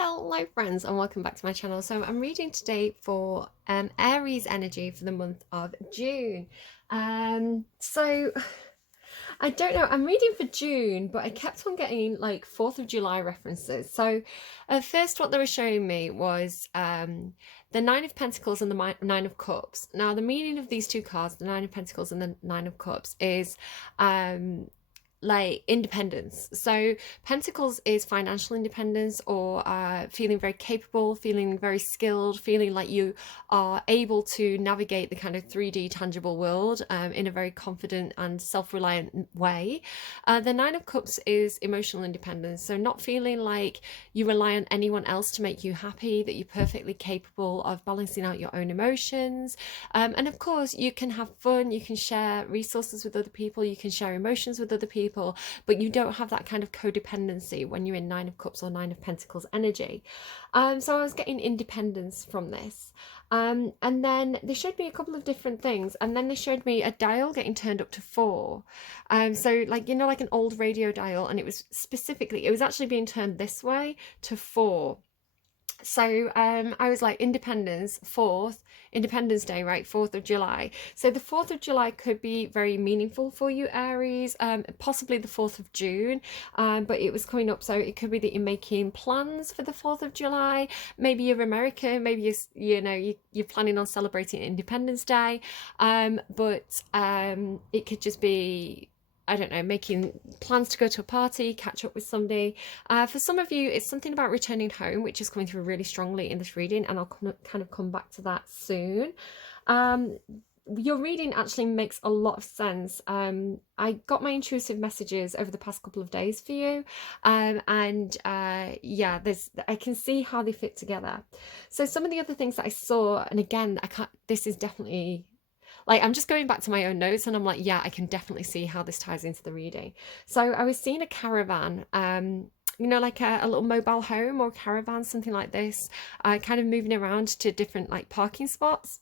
Hello friends and welcome back to my channel. So I'm reading today for Aries energy for the month of June. So I don't know, I'm reading for June, but I kept on getting like 4th of July references. So at first what they were showing me was the Nine of Pentacles and the Nine of Cups. Now the meaning of these two cards, the Nine of Pentacles and the Nine of Cups, is like independence. So pentacles is financial independence, or feeling very capable, feeling very skilled, feeling like you are able to navigate the kind of 3D tangible world in a very confident and self-reliant way. The Nine of Cups is emotional independence, so not feeling like you rely on anyone else to make you happy, that you're perfectly capable of balancing out your own emotions. And of course you can have fun, you can share resources with other people, you can share emotions with other people, but you don't have that kind of codependency when you're in Nine of Cups or Nine of Pentacles energy. So I was getting independence from this. And then they showed me a couple of different things, and then they showed me a dial getting turned up to 4. So like, you know, like an old radio dial, and it was specifically, it was actually being turned this way to 4. So I was like, Independence Day, right? 4th of July. So the 4th of July could be very meaningful for you, Aries, possibly the 4th of June, but it was coming up, so it could be that you're making plans for the 4th of July. Maybe you're American, maybe you're planning on celebrating Independence Day, but it could just be, I don't know, making plans to go to a party, catch up with somebody. For some of you, it's something about returning home, which is coming through really strongly in this reading, and I'll kind of come back to that soon. Your reading actually makes a lot of sense. I got my intuitive messages over the past couple of days for you, yeah, I can see how they fit together. So some of the other things that I saw, and again, this is definitely, like, I'm just going back to my own notes, and I'm like, yeah, I can definitely see how this ties into the reading. So I was seeing a caravan, you know, like a little mobile home or caravan, something like this, kind of moving around to different like parking spots.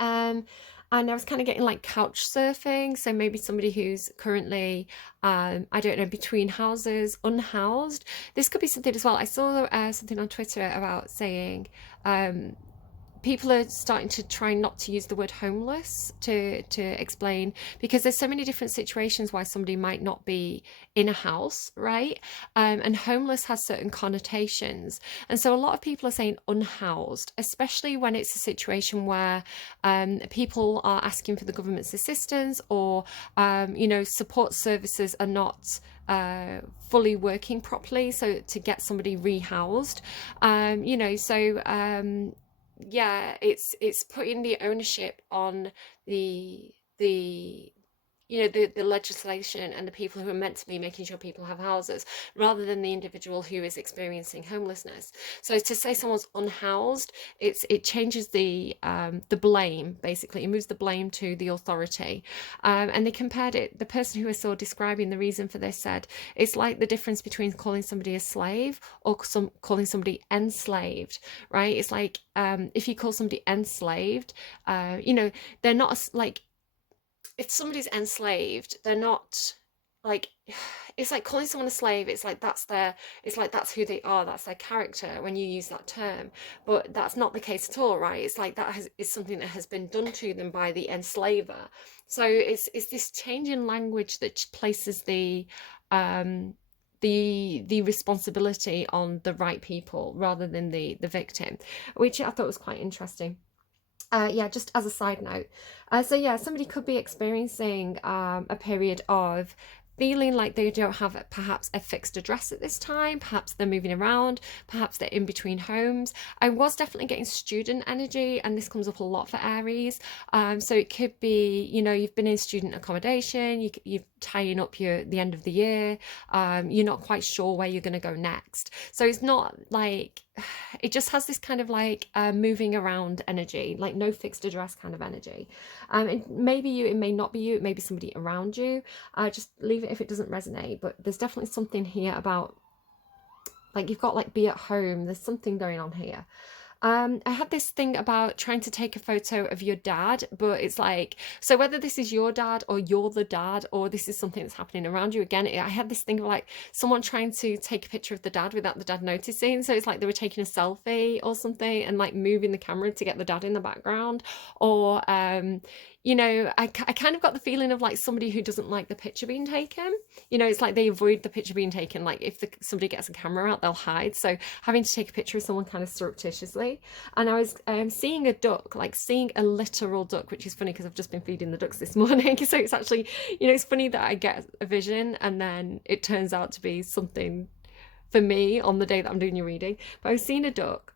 And I was kind of getting like couch surfing. So maybe somebody who's currently, I don't know, between houses, unhoused. This could be something as well. I saw something on Twitter about saying, people are starting to try not to use the word homeless to explain, because there's so many different situations why somebody might not be in a house, right? And homeless has certain connotations, and so a lot of people are saying unhoused, especially when it's a situation where people are asking for the government's assistance, or you know, support services are not fully working properly, so to get somebody rehoused, you know, so yeah, it's putting the ownership on the you know, the legislation and the people who are meant to be making sure people have houses, rather than the individual who is experiencing homelessness. So to say someone's unhoused, it changes the blame, basically. It moves the blame to the authority. And they compared it, the person who I saw describing the reason for this said, it's like the difference between calling somebody a slave or calling somebody enslaved, right? It's like, if you call somebody enslaved, you know, they're not like, if somebody's enslaved, they're not like, it's like calling someone a slave, it's like that's who they are, that's their character when you use that term. But that's not the case at all, right? It's like is something that has been done to them by the enslaver. So it's this change in language that places the responsibility on the right people rather than the victim, which I thought was quite interesting. Yeah, just as a side note. So yeah, somebody could be experiencing a period of feeling like they don't have perhaps a fixed address at this time. Perhaps they're moving around, perhaps they're in between homes. I was definitely getting student energy, and this comes up a lot for Aries. So it could be, you know, you've been in student accommodation, you're tying up the end of the year, you're not quite sure where you're going to go next. So it's not like, it just has this kind of like moving around energy, like no fixed address kind of energy. It may be you, it may not be you, it may be somebody around you. Just leave it if it doesn't resonate, but there's definitely something here about, like, you've got like be at home, there's something going on here. I had this thing about trying to take a photo of your dad, but it's like, so whether this is your dad or you're the dad, or this is something that's happening around you, again, I had this thing of like someone trying to take a picture of the dad without the dad noticing. So it's like they were taking a selfie or something and like moving the camera to get the dad in the background. Or, I kind of got the feeling of like somebody who doesn't like the picture being taken. It's like they avoid the picture being taken. Like if somebody gets a camera out, they'll hide. So having to take a picture of someone kind of surreptitiously. And I was seeing a duck, like seeing a literal duck, which is funny because I've just been feeding the ducks this morning. So it's actually, it's funny that I get a vision and then it turns out to be something for me on the day that I'm doing your reading. But I was seeing a duck,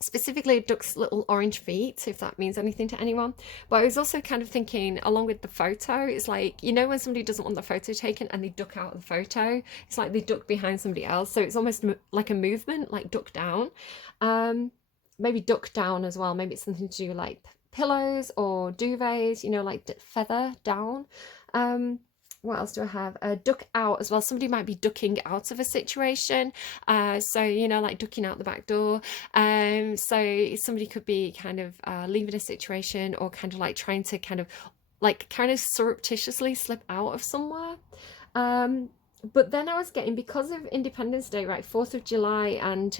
specifically a duck's little orange feet, if that means anything to anyone. But I was also kind of thinking, along with the photo, it's like, when somebody doesn't want the photo taken and they duck out of the photo, it's like they duck behind somebody else. So it's almost like a movement, like duck down. Maybe duck down as well. Maybe it's something to do with like pillows or duvets, like feather down. What else do I have? Duck out as well. Somebody might be ducking out of a situation. So, like ducking out the back door. So somebody could be kind of leaving a situation or kind of like trying to kind of surreptitiously slip out of somewhere. But then I was getting, because of Independence Day, right, 4th of July and,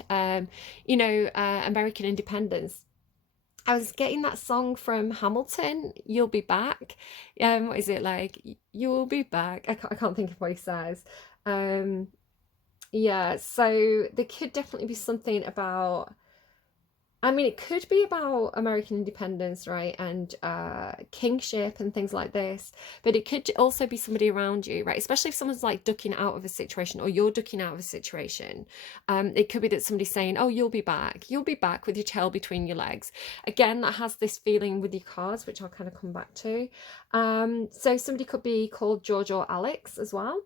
American independence, I was getting that song from Hamilton, You'll Be Back. What is it like? You'll be back. I can't think of what he says. Yeah, so there could definitely be something about, it could be about American independence, right, and kingship and things like this, but it could also be somebody around you, right, especially if someone's like ducking out of a situation or you're ducking out of a situation. It could be that somebody's saying, oh, you'll be back with your tail between your legs. Again, that has this feeling with your cards, which I'll kind of come back to. So somebody could be called George or Alex as well.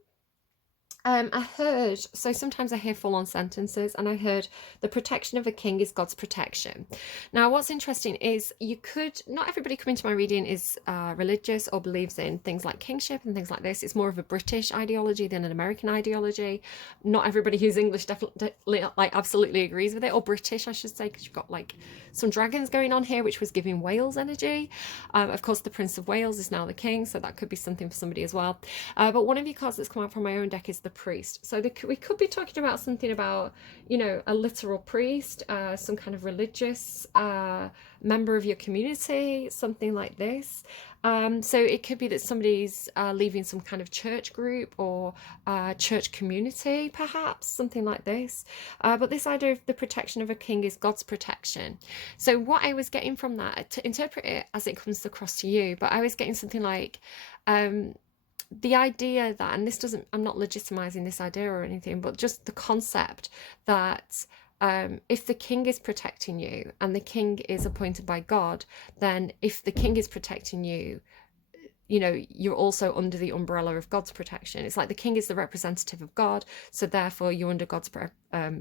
I heard, so sometimes I hear full on sentences, and I heard the protection of a king is God's protection. Now, what's interesting is not everybody coming to my reading is religious or believes in things like kingship and things like this. It's more of a British ideology than an American ideology. Not everybody who's English definitely like absolutely agrees with it, or British, I should say, because you've got like some dragons going on here, which was giving Wales energy. Of course, the Prince of Wales is now the king, so that could be something for somebody as well. But one of the cards that's come out from my own deck is the priest. So we could be talking about something about, a literal priest, some kind of religious member of your community, something like this. So it could be that somebody's leaving some kind of church group or church community, perhaps, something like this. But this idea of the protection of a king is God's protection. So what I was getting from that, to interpret it as it comes across to you, but I was getting something like, the idea that, and I'm not legitimizing this idea or anything, but just the concept that if the king is protecting you and the king is appointed by God, then if the king is protecting you, you're also under the umbrella of God's protection. It's like the king is the representative of God, so therefore you're under God's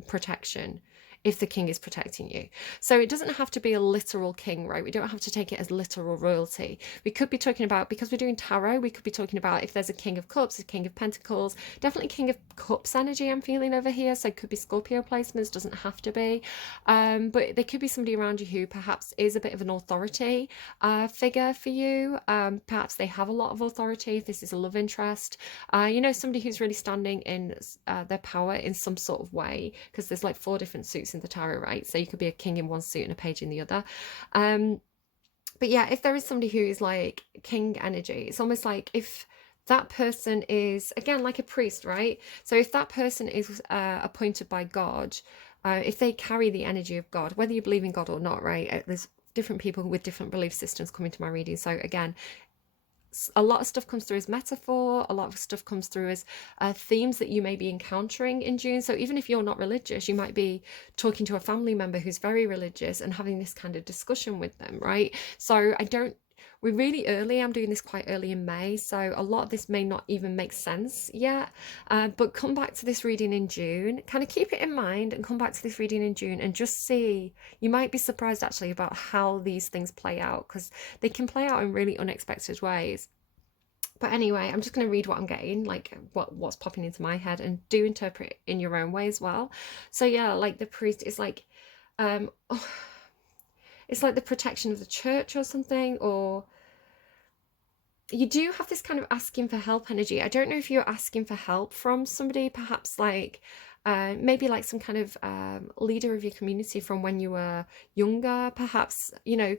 protection if the king is protecting you. So it doesn't have to be a literal king, right? We don't have to take it as literal royalty. We could be talking about, because we're doing tarot, we could be talking about if there's a king of cups, a king of pentacles, definitely king of cups energy I'm feeling over here. So it could be Scorpio placements, doesn't have to be. But there could be somebody around you who perhaps is a bit of an authority figure for you. Perhaps they have a lot of authority if this is a love interest. Somebody who's really standing in their power in some sort of way, because there's like 4 different suits in the tarot, right? So you could be a king in one suit and a page in the other. But yeah, if there is somebody who is like king energy, it's almost like if that person is, again, like a priest, right? So if that person is appointed by God, if they carry the energy of God, whether you believe in God or not, right? There's different people with different belief systems coming to my reading. So again, a lot of stuff comes through as metaphor, a lot of stuff comes through as themes that you may be encountering in June. So even if you're not religious, you might be talking to a family member who's very religious and having this kind of discussion with them, right? So we're really early. I'm doing this quite early in May, so a lot of this may not even make sense yet. But come back to this reading in June. Kind of keep it in mind and come back to this reading in June and just see. You might be surprised actually about how these things play out, because they can play out in really unexpected ways. But anyway, I'm just going to read what I'm getting, like what's popping into my head, and do interpret it in your own way as well. So yeah, like the priest is like, it's like the protection of the church or something, or you do have this kind of asking for help energy. I don't know if you're asking for help from somebody, perhaps like maybe like some kind of leader of your community from when you were younger, perhaps, you know,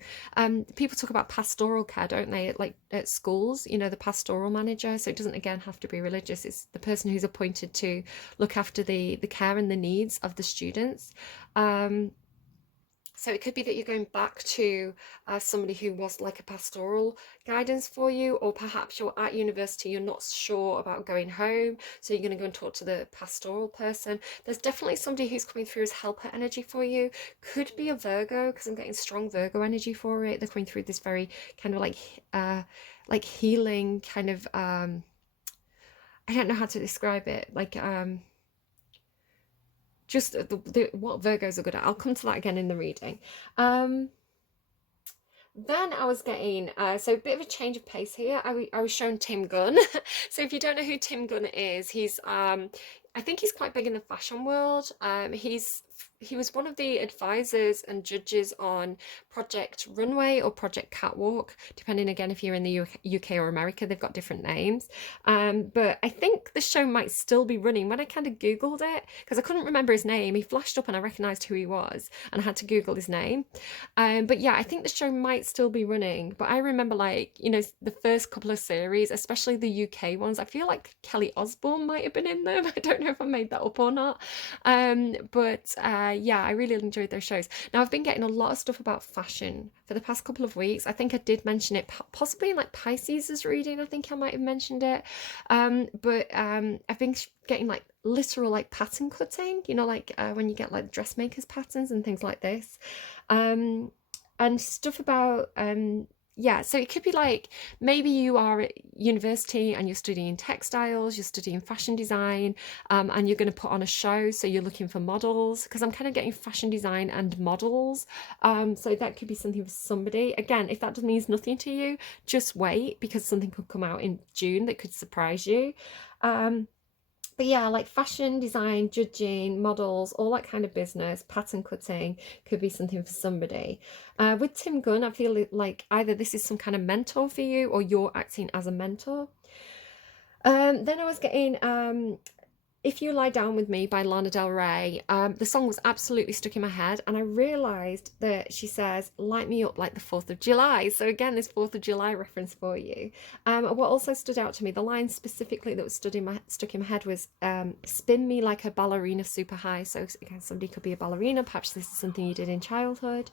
people talk about pastoral care, don't they? Like at schools, you know, the pastoral manager. So it doesn't again have to be religious. It's the person who's appointed to look after the care and the needs of the students. Um, so it could be that you're going back to somebody who was like a pastoral guidance for you, or perhaps you're at university, you're not sure about going home, so you're going to go and talk to the pastoral person. There's definitely somebody who's coming through as helper energy for you. Could be a Virgo, because I'm getting strong Virgo energy for it. They're coming through this very kind of like healing kind of I don't know how to describe it, like just what Virgos are good at. I'll come to that again in the reading. Then I was getting, so a bit of a change of pace here. I was shown Tim Gunn. So if you don't know who Tim Gunn is, he's, I think he's quite big in the fashion world. He was one of the advisors and judges on Project Runway or Project Catwalk, depending again if you're in the UK or America, they've got different names. But I think the show might still be running. When I kind of Googled it, because I couldn't remember his name, he flashed up and I recognized who he was and I had to Google his name. But yeah, I think the show might still be running. But I remember, like, you know, the first couple of series, especially the UK ones, I feel like Kelly Osbourne might have been in them. I don't know if I made that up or not. But yeah, I really enjoyed those shows. Now, I've been getting a lot of stuff about fashion for the past couple of weeks. I think I did mention it, possibly in like Pisces' reading. I think I might have mentioned it. But I've been getting like literal like pattern cutting, you know, like when you get like dressmakers patterns and things like this. And stuff about yeah, so it could be like maybe you are at university and you're studying textiles, you're studying fashion design, and you're going to put on a show, so you're looking for models, because I'm kind of getting fashion design and models. So that could be something for somebody. Again, if that means nothing to you, just wait, because something could come out in June that could surprise you. But yeah, like fashion design, judging, models, all that kind of business, pattern cutting could be something for somebody. With Tim Gunn, I feel like either this is some kind of mentor for you or you're acting as a mentor. Then I was getting If You Lie Down With Me by Lana Del Rey. The song was absolutely stuck in my head, and I realised that she says, light me up like the 4th of July. So again, this 4th of July reference for you. What also stood out to me, the line specifically that was stuck in my head was, spin me like a ballerina super high. So again, somebody could be a ballerina. Perhaps this is something you did in childhood.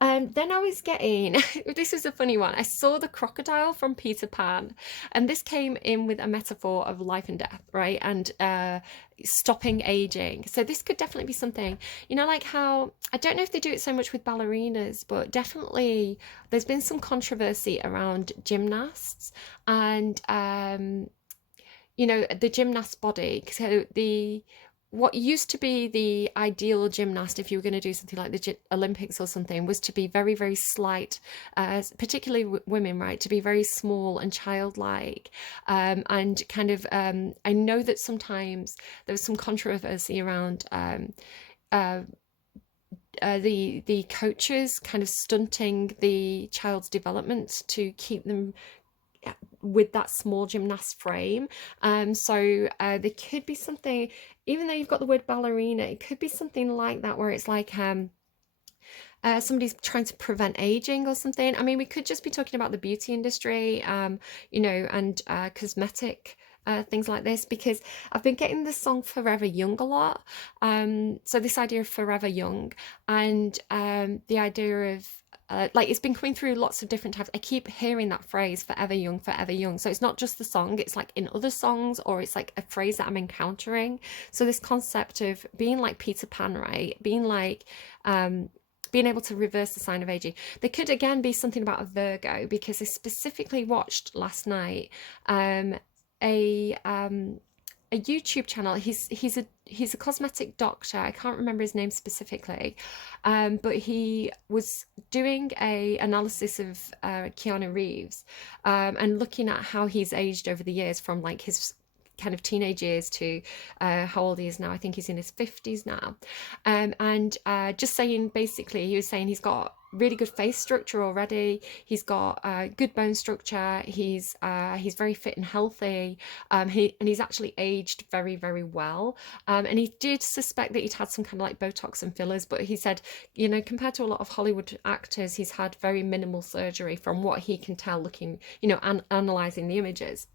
Then I was getting, this was a funny one. I saw the crocodile from Peter Pan, and this came in with a metaphor of life and death, right? And stopping aging. So this could definitely be something, you know, like how, I don't know if they do it so much with ballerinas, but definitely there's been some controversy around gymnasts and, you know, the gymnast body. So what used to be the ideal gymnast, if you were going to do something like the Olympics or something, was to be very, very slight, particularly women, right? To be very small and childlike. And kind of, I know that sometimes there was some controversy around the coaches kind of stunting the child's development to keep them with that small gymnast frame. So there could be something, even though you've got the word ballerina, it could be something like that, where it's like somebody's trying to prevent aging or something. I mean, we could just be talking about the beauty industry, you know, and cosmetic things like this, because I've been getting this song Forever Young a lot. So this idea of forever young, and the idea of like, it's been coming through lots of different types. I keep hearing that phrase, forever young, forever young. So it's not just the song, it's like in other songs, or it's like a phrase that I'm encountering. So this concept of being like Peter Pan, right? Being like, being able to reverse the sign of aging. There could again be something about a Virgo, because I specifically watched last night a YouTube channel. He's a cosmetic doctor. I can't remember his name specifically, but he was doing a analysis of Keanu Reeves, and looking at how he's aged over the years, from like his kind of teenage years to how old he is now. I think he's in his 50s now. And just saying, basically, he was saying he's got really good face structure already. He's got good bone structure. He's very fit and healthy. He's actually aged very, very well. And he did suspect that he'd had some kind of like Botox and fillers, but he said, you know, compared to a lot of Hollywood actors, he's had very minimal surgery from what he can tell looking, you know, analyzing the images.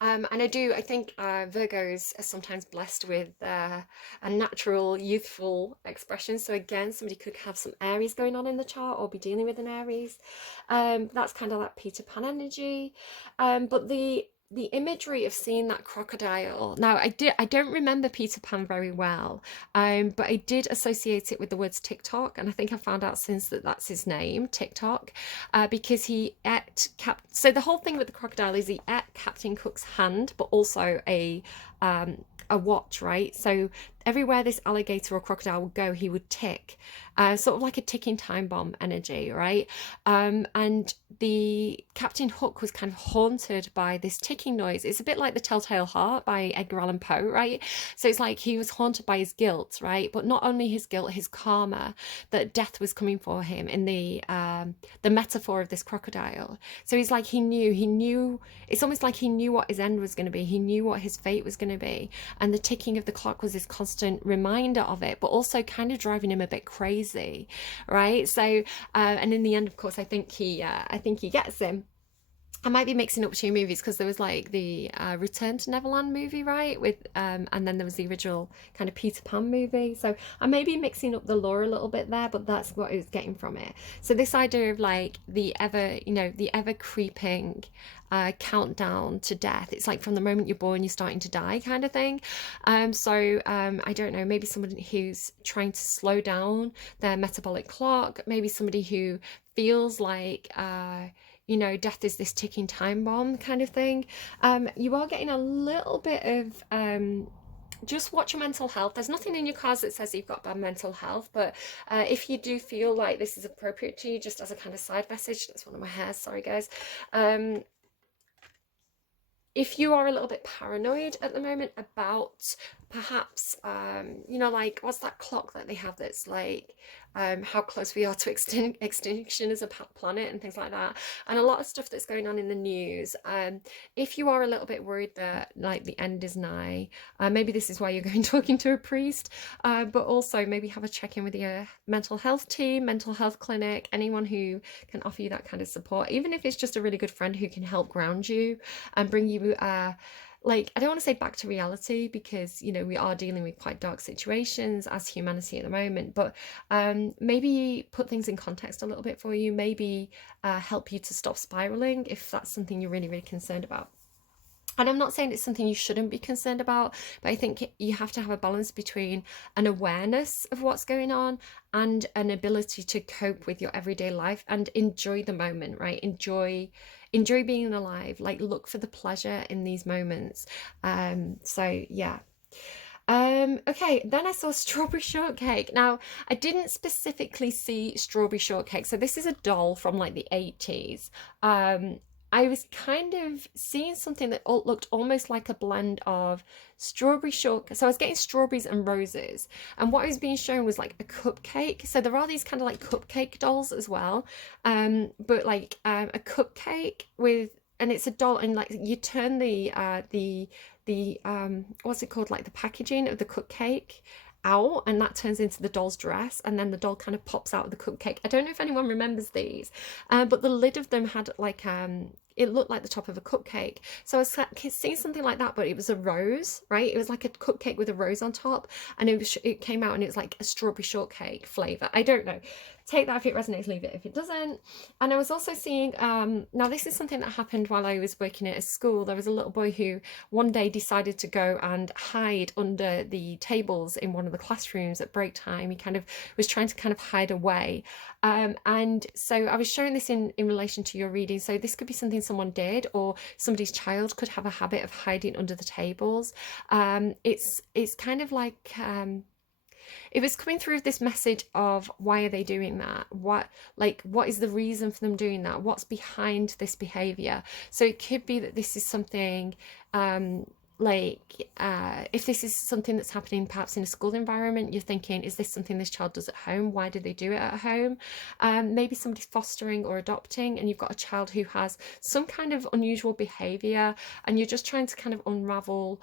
And I think Virgos are sometimes blessed with a natural youthful expression. So again, somebody could have some Aries going on in the chart or be dealing with an Aries. That's kind of like Peter Pan energy. But the imagery of seeing that crocodile, now I don't remember Peter Pan very well, but I did associate it with the words TikTok, and I think I found out since that that's his name, TikTok, because he ate so the whole thing with the crocodile is he ate Captain Cook's hand, but also a watch, right? So everywhere this alligator or crocodile would go, he would tick, sort of like a ticking time bomb energy, right? And the Captain Hook was kind of haunted by this ticking noise. It's a bit like The Telltale Heart by Edgar Allan Poe, right? So it's like he was haunted by his guilt, right? But not only his guilt, his karma, that death was coming for him in the metaphor of this crocodile. So he's like, he knew, it's almost like he knew what his end was going to be. He knew what his fate was going to be. And the ticking of the clock was this constant reminder of it, but also kind of driving him a bit crazy, right? So, and in the end, of course, I think he gets him. I might be mixing up two movies because there was like the Return to Neverland movie, right? With and then there was the original kind of Peter Pan movie. So I may be mixing up the lore a little bit there, but that's what I was getting from it. So this idea of like the ever creeping countdown to death. It's like from the moment you're born, you're starting to die, kind of thing. I don't know. Maybe somebody who's trying to slow down their metabolic clock. Maybe somebody who feels like you know, death is this ticking time bomb kind of thing. You are getting a little bit of just watch your mental health. There's nothing in your cards that says you've got bad mental health, but if you do feel like this is appropriate to you, just as a kind of side message, that's one of my hairs, sorry guys. If you are a little bit paranoid at the moment about perhaps, you know, like what's that clock that they have that's like how close we are to extinction as a planet and things like that, and a lot of stuff that's going on in the news. If you are a little bit worried that like the end is nigh, maybe this is why you're going talking to a priest, but also maybe have a check-in with your mental health team, mental health clinic, anyone who can offer you that kind of support, even if it's just a really good friend who can help ground you and bring you like, I don't want to say back to reality, because you know we are dealing with quite dark situations as humanity at the moment, but maybe put things in context a little bit for you, maybe help you to stop spiraling if that's something you're really, really concerned about. And I'm not saying it's something you shouldn't be concerned about, but I think you have to have a balance between an awareness of what's going on and an ability to cope with your everyday life and enjoy the moment, right? Enjoy being alive. Like, look for the pleasure in these moments. So yeah. Okay, then I saw strawberry shortcake. Now, I didn't specifically see strawberry shortcake. So this is a doll from like the 80s. I was kind of seeing something that looked almost like a blend of strawberry shortcake. So I was getting strawberries and roses. And what I was being shown was like a cupcake. So there are these kind of like cupcake dolls as well. But like a cupcake with, and it's a doll, and like you turn the what's it called, like the packaging of the cupcake out, and that turns into the doll's dress, and then the doll kind of pops out of the cupcake. I don't know if anyone remembers these, but the lid of them had like it looked like the top of a cupcake. So I was seeing something like that, but it was a rose, right? It was like a cupcake with a rose on top, and it came out and it was like a strawberry shortcake flavor. I don't know. Take that if it resonates, leave it if it doesn't. And I was also seeing, now this is something that happened while I was working at a school. There was a little boy who one day decided to go and hide under the tables in one of the classrooms at break time. He kind of was trying to kind of hide away. And so I was showing this in relation to your reading. So this could be something someone did, or somebody's child could have a habit of hiding under the tables. It's kind of like, if it's coming through this message of why are they doing that, what is the reason for them doing that, what's behind this behavior. So it could be that this is something if this is something that's happening perhaps in a school environment, you're thinking, is this something this child does at home? Why do they do it at home? Maybe somebody's fostering or adopting and you've got a child who has some kind of unusual behavior and you're just trying to kind of unravel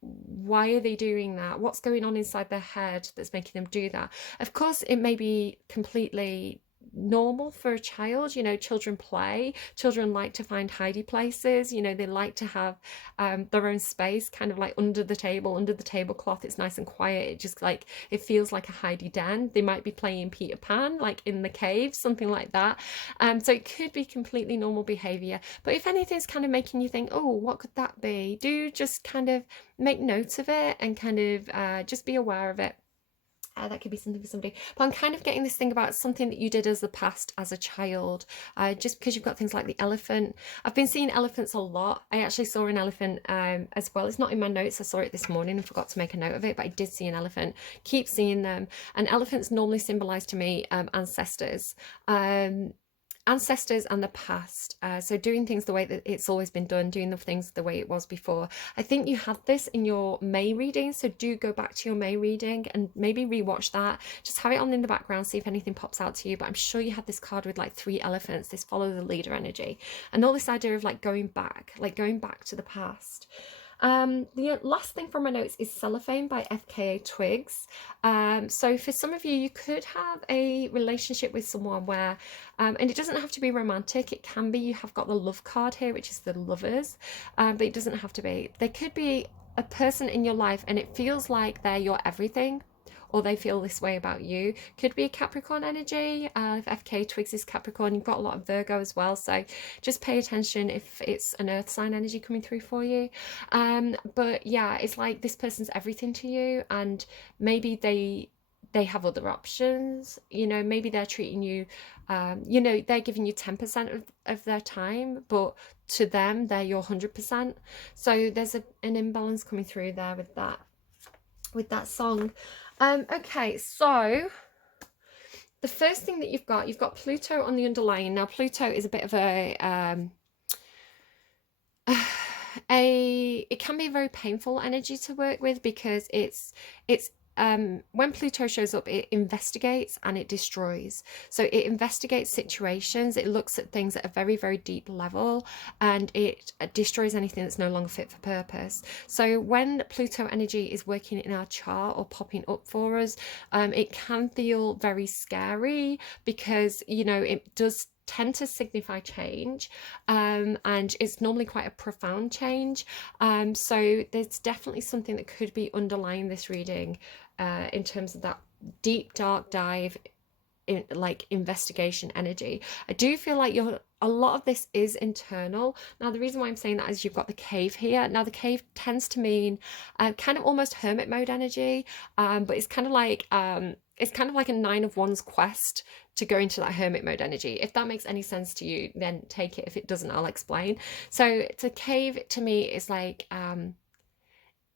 why are they doing that, what's going on inside their head that's making them do that. Of course it may be completely normal for a child. Children play, children like to find hidey places, they like to have their own space, kind of like under the tablecloth. It's nice and quiet. It just like, it feels like a hidey den. They might be playing Peter Pan, like in the cave, something like that. So it could be completely normal behavior, but if anything's kind of making you think, oh, what could that be, do just kind of make note of it and kind of just be aware of it. That could be something for somebody. But I'm kind of getting this thing about something that you did as the past as a child, just because you've got things like the elephant. I've been seeing elephants a lot. I actually saw an elephant as well. It's not in my notes. I saw it this morning and forgot to make a note of it, but I did see an elephant. Keep seeing them. And elephants normally symbolize to me ancestors. Ancestors and the past. So doing things the way that it's always been done, doing the things the way it was before. I think you had this in your May reading, so do go back to your May reading and maybe rewatch that. Just have it on in the background, see if anything pops out to you. But I'm sure you had this card with like 3 elephants, this follow the leader energy, and all this idea of like going back to the past. The last thing from my notes is Cellophane by FKA Twigs. So for some of you, you could have a relationship with someone where, and it doesn't have to be romantic. It can be, you have got the love card here, which is the lovers, but it doesn't have to be. There could be a person in your life and it feels like they're your everything, or they feel this way about you. Could be a Capricorn energy. If FK Twigs is Capricorn, you've got a lot of Virgo as well, so just pay attention if it's an earth sign energy coming through for you. But yeah, it's like this person's everything to you, and maybe they have other options. Maybe they're treating you, they're giving you 10% of their time, but to them they're your 100%. So there's an imbalance coming through there with that song. Okay, so the first thing that you've got Pluto on the underlying. Now Pluto is a bit of it can be a very painful energy to work with, because it's when Pluto shows up, it investigates and it destroys. So it investigates situations, it looks at things at a very, very deep level, and it destroys anything that's no longer fit for purpose. So when Pluto energy is working in our chart or popping up for us, it can feel very scary, because it does tend to signify change, and it's normally quite a profound change. So there's definitely something that could be underlying this reading, in terms of that deep dark dive in like investigation energy. I do feel like a lot of this is internal. Now the reason why I'm saying that is you've got the cave here. Now the cave tends to mean kind of almost hermit mode energy, but it's kind of like a 9 of Wands quest to go into that hermit mode energy. If that makes any sense to you, then take it. If it doesn't, I'll explain. So the cave to me is like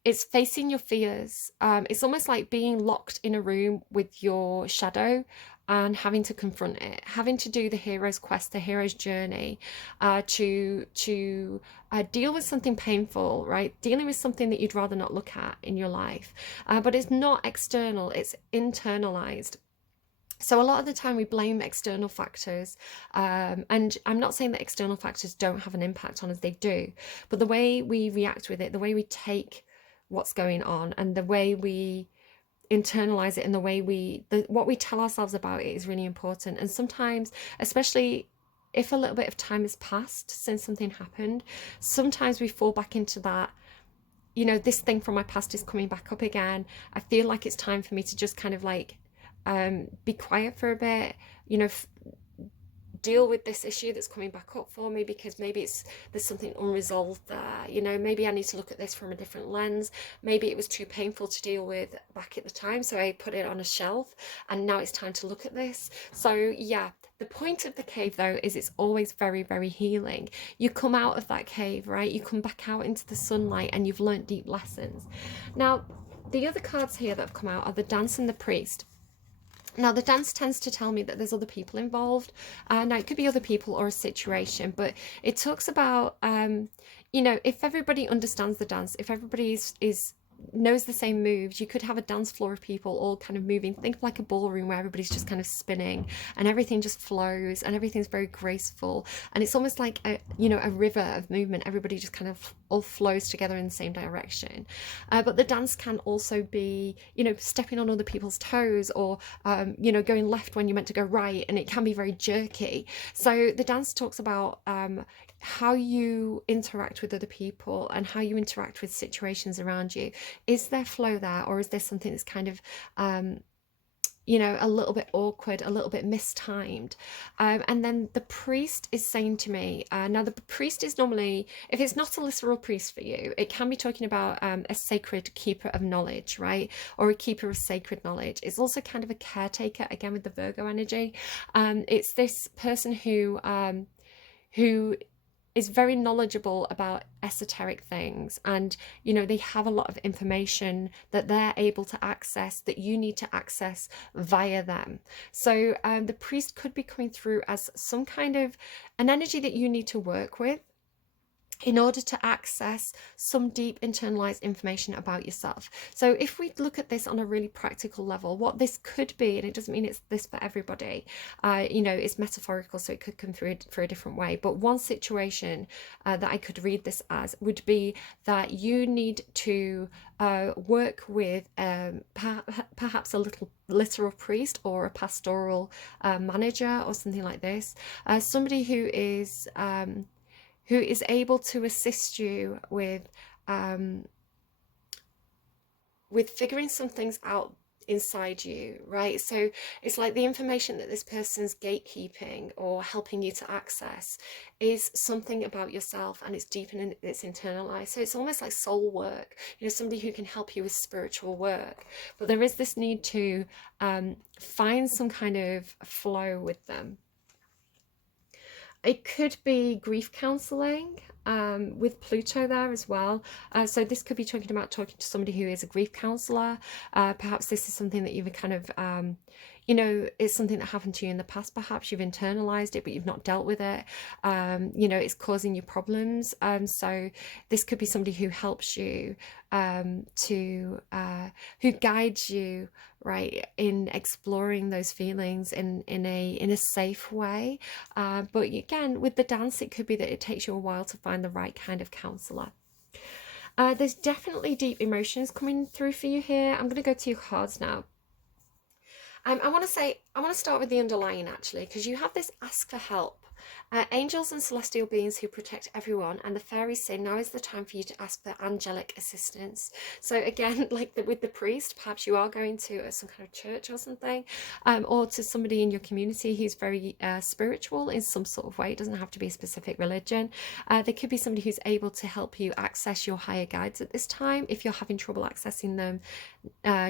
it's facing your fears. It's almost like being locked in a room with your shadow and having to confront it, having to do the hero's quest, the hero's journey, to deal with something painful, right? Dealing with something that you'd rather not look at in your life. But it's not external, it's internalized. So a lot of the time we blame external factors, and I'm not saying that external factors don't have an impact on us, they do, but the way we react with it, the way we take what's going on, and the way we internalize it, and the way what we tell ourselves about it is really important. And sometimes, especially if a little bit of time has passed since something happened, sometimes we fall back into that, this thing from my past is coming back up again. I feel like it's time for me to just kind of like be quiet for a bit, deal with this issue that's coming back up for me, because maybe there's something unresolved there. Maybe I need to look at this from a different lens. Maybe it was too painful to deal with back at the time, so I put it on a shelf, and now it's time to look at this. So yeah, the point of the cave though is it's always very, very healing. You come out of that cave, right? You come back out into the sunlight and you've learnt deep lessons. Now The other cards here that have come out are the Dance and the Priest. Now, the dance tends to tell me that there's other people involved. Now, it could be other people or a situation, but it talks about, you know, if everybody understands the dance, if everybody is knows the same moves, you could have a dance floor of people all kind of moving. Think of like a ballroom where everybody's just kind of spinning and everything just flows and everything's very graceful. And it's almost like a, you know, a river of movement. Everybody just kind of all flows together in the same direction. But the dance can also be, you know, stepping on other people's toes, or, you know, going left when you're meant to go right, and it can be very jerky. So the dance talks about how you interact with other people and how you interact with situations around you. Is there flow there, or is there something that's kind of you know, a little bit awkward, a little bit mistimed? And then the priest is saying to me, now the priest is normally, if it's not a literal priest for you, it can be talking about a sacred keeper of knowledge, right? Or a keeper of sacred knowledge. It's also kind of a caretaker, again with the Virgo energy. It's this person who is very knowledgeable about esoteric things, and you know, they have a lot of information that they're able to access that you need to access via them. So the priest could be coming through as some kind of an energy that you need to work with in order to access some deep internalized information about yourself. So if we look at this on a really practical level, what this could be, and it doesn't mean it's this for everybody, you know, it's metaphorical, so it could come through for a different way. But one situation that I could read this as would be that you need to work with perhaps a little literal priest or a pastoral manager or something like this, somebody who is able to assist you with figuring some things out inside you, right? So it's like the information that this person's gatekeeping or helping you to access is something about yourself, and it's deep and it's internalized. So it's almost like soul work, you know, somebody who can help you with spiritual work. But there is this need to find some kind of flow with them. It could be grief counseling with Pluto there as well. So this could be talking to somebody who is a grief counselor. Perhaps this is something that you've kind of, you know, it's something that happened to you in the past. Perhaps you've internalized it, but you've not dealt with it. You know, it's causing you problems. So this could be somebody who helps you who guides you, right, in exploring those feelings in a safe way. But again, with the dance, it could be that it takes you a while to find the right kind of counselor. There's definitely deep emotions coming through for you here. I'm going to go to your cards now. I want to start with the underlying, actually, because you have this ask for help. Angels and celestial beings who protect everyone, and the fairies say now is the time for you to ask for angelic assistance. So again, like with the priest, perhaps you are going to some kind of church or something, or to somebody in your community who's very spiritual in some sort of way. It doesn't have to be a specific religion. There could be somebody who's able to help you access your higher guides at this time if you're having trouble accessing them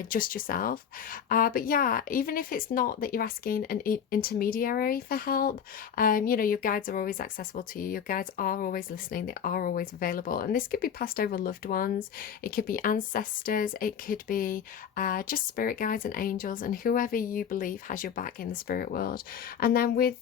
just yourself. But yeah, even if it's not that you're asking an intermediary for help, you know, your guides are always accessible to you. Your guides are always listening. They are always available. And this could be passed over loved ones. It could be ancestors. It could be just spirit guides and angels and whoever you believe has your back in the spirit world. And then with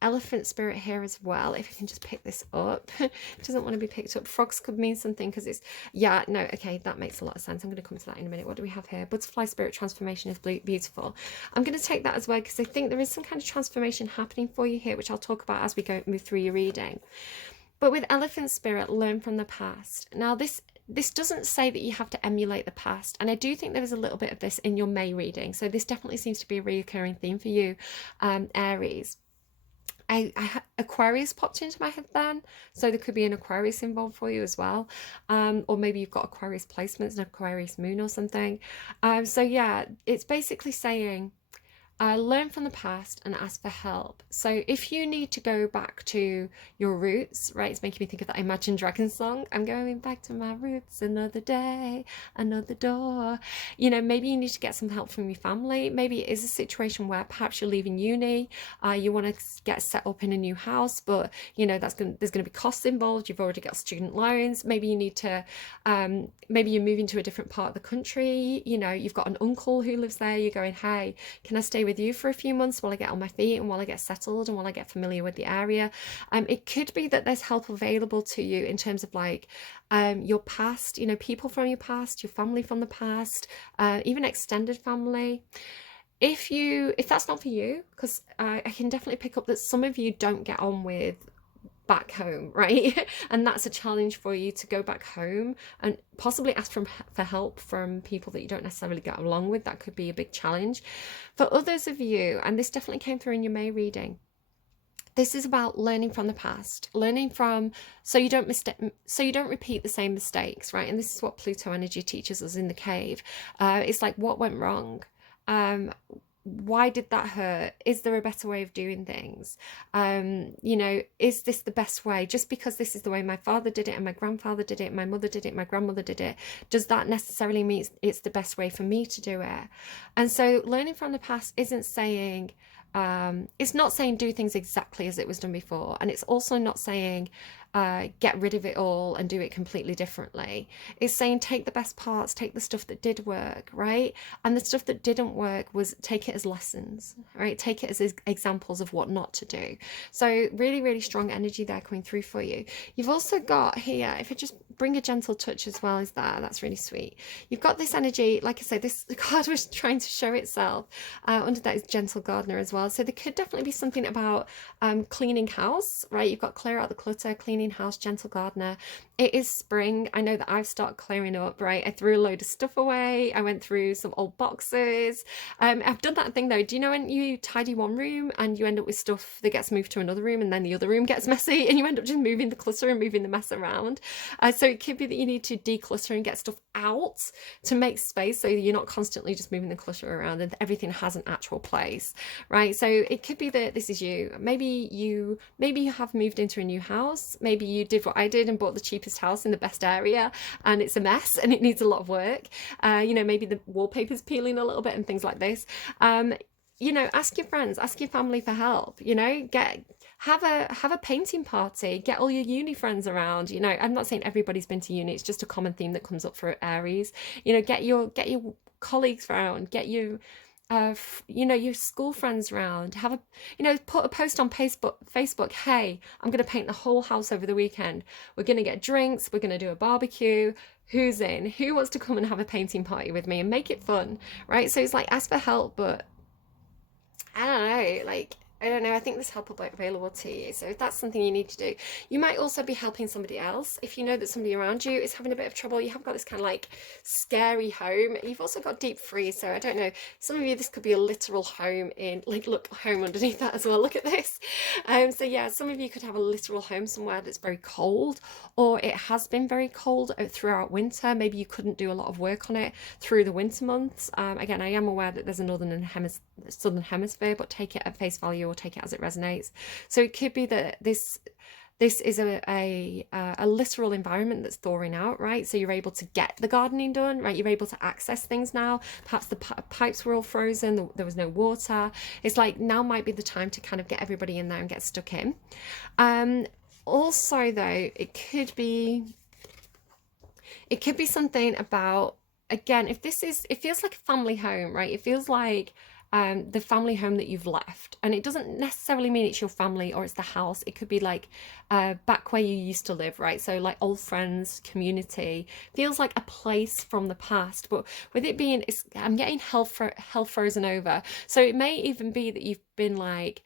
elephant spirit here as well, if you can just pick this up. It doesn't want to be picked up. Frogs could mean something because it's, yeah, no, okay, that makes a lot of sense. I'm going to come to that in a minute. What do we have here? Butterfly spirit transformation is beautiful. I'm going to take that as well because I think there is some kind of transformation happening for you here, which I'll talk about as we move through your reading. But with elephant spirit, learn from the past. Now this doesn't say that you have to emulate the past, and I do think there is a little bit of this in your May reading, so this definitely seems to be a recurring theme for you, Aries. Aquarius popped into my head then, so there could be an Aquarius involved for you as well, or maybe you've got Aquarius placements, an Aquarius moon or something. So yeah, it's basically saying learn from the past and ask for help. So if you need to go back to your roots, right? It's making me think of that Imagine Dragons song. I'm going back to my roots, another day, another door. You know, maybe you need to get some help from your family. Maybe it is a situation where perhaps you're leaving uni, you want to get set up in a new house, but you know there's going to be costs involved. You've already got student loans. Maybe you need to, maybe you're moving to a different part of the country. You know, you've got an uncle who lives there. You're going, hey, can I stay with you for a few months while I get on my feet and while I get settled and while I get familiar with the area? It could be that there's help available to you in terms of like your past, you know, people from your past, your family from the past, even extended family. If that's not for you, because I can definitely pick up that some of you don't get on with back home, right? And that's a challenge for you to go back home and possibly ask for help from people that you don't necessarily get along with. That could be a big challenge. For others of you, and this definitely came through in your May reading, this is about learning from the past, learning from, so you don't repeat the same mistakes, right? And this is what Pluto energy teaches us in the cave. It's like, what went wrong? Why did that hurt? Is there a better way of doing things? You know, is this the best way? Just because this is the way my father did it and my grandfather did it, my mother did it, my grandmother did it, does that necessarily mean it's the best way for me to do it? And so learning from the past isn't saying, it's not saying do things exactly as it was done before, and it's also not saying get rid of it all and do it completely differently. It's saying take the best parts, take the stuff that did work, right? And the stuff that didn't work, was take it as lessons, right? Take it as examples of what not to do. So really, really strong energy there coming through for you. You've also got here, if you just bring a gentle touch as well as that's really sweet. You've got this energy, like I say, this card was trying to show itself. Under that is gentle gardener as well. So there could definitely be something about cleaning house, right? You've got clear out the clutter, cleaning house, gentle gardener. It is spring. I know that I've started clearing up, right? I threw a load of stuff away. I went through some old boxes. I've done that thing though. Do you know when you tidy one room and you end up with stuff that gets moved to another room, and then the other room gets messy and you end up just moving the clutter and moving the mess around? So it could be that you need to declutter and get stuff out to make space, so you're not constantly just moving the clutter around and everything has an actual place, right? So it could be that this is you. Maybe you have moved into a new house. Maybe you did what I did and bought the cheapest house in the best area, and it's a mess and it needs a lot of work. You know, maybe the wallpaper's peeling a little bit and things like this. You know, ask your friends, ask your family for help. You know, have a painting party, get all your uni friends around. You know, I'm not saying everybody's been to uni, it's just a common theme that comes up for Aries. You know, get your colleagues around, get you you know, your school friends around. Have a, you know, put a post on Facebook, hey, I'm going to paint the whole house over the weekend. We're going to get drinks, we're going to do a barbecue. Who's in? Who wants to come and have a painting party with me, and make it fun, right? So it's like, ask for help, but I don't know, like, I don't know, I think there's help available to you. So if that's something you need to do, you might also be helping somebody else. If you know that somebody around you is having a bit of trouble, you have got this kind of like scary home. You've also got deep freeze. So I don't know, some of you, this could be a literal home in, like, look, home underneath that as well. Look at this. So yeah, some of you could have a literal home somewhere that's very cold, or it has been very cold throughout winter. Maybe you couldn't do a lot of work on it through the winter months. Again, I am aware that there's a southern hemisphere, but take it at face value or take it as it resonates. So it could be that this is a literal environment that's thawing out, right? So you're able to get the gardening done, right? You're able to access things now. Perhaps the pipes were all frozen, there was no water. It's like now might be the time to kind of get everybody in there and get stuck in. Also though, it could be something about, again, if this is, it feels like a family home, right? It feels like the family home that you've left, and it doesn't necessarily mean it's your family or it's the house. It could be like back where you used to live, right? So like old friends, community, feels like a place from the past. But with it being, I'm getting hell frozen over, so it may even be that you've been like,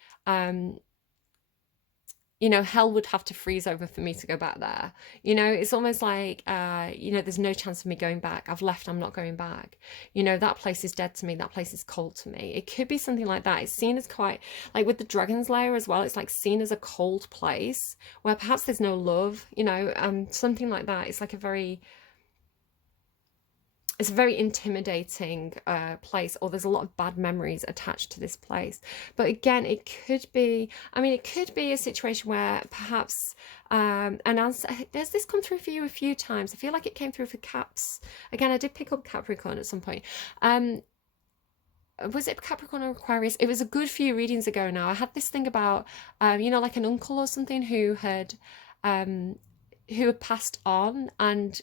you know, hell would have to freeze over for me to go back there. You know, it's almost like, you know, there's no chance of me going back. I've left, I'm not going back. You know, that place is dead to me. That place is cold to me. It could be something like that. It's seen as quite, like with the Dragon's Lair as well, it's like seen as a cold place where perhaps there's no love, you know, something like that. It's like a very, it's a very intimidating place, or there's a lot of bad memories attached to this place. But again, it could be, I mean, it could be a situation where perhaps an answer, does this come through for you a few times? I feel like it came through for Caps. Again, I did pick up Capricorn at some point. Was it Capricorn or Aquarius? It was a good few readings ago now. I had this thing about, you know, like an uncle or something um, who had passed on, and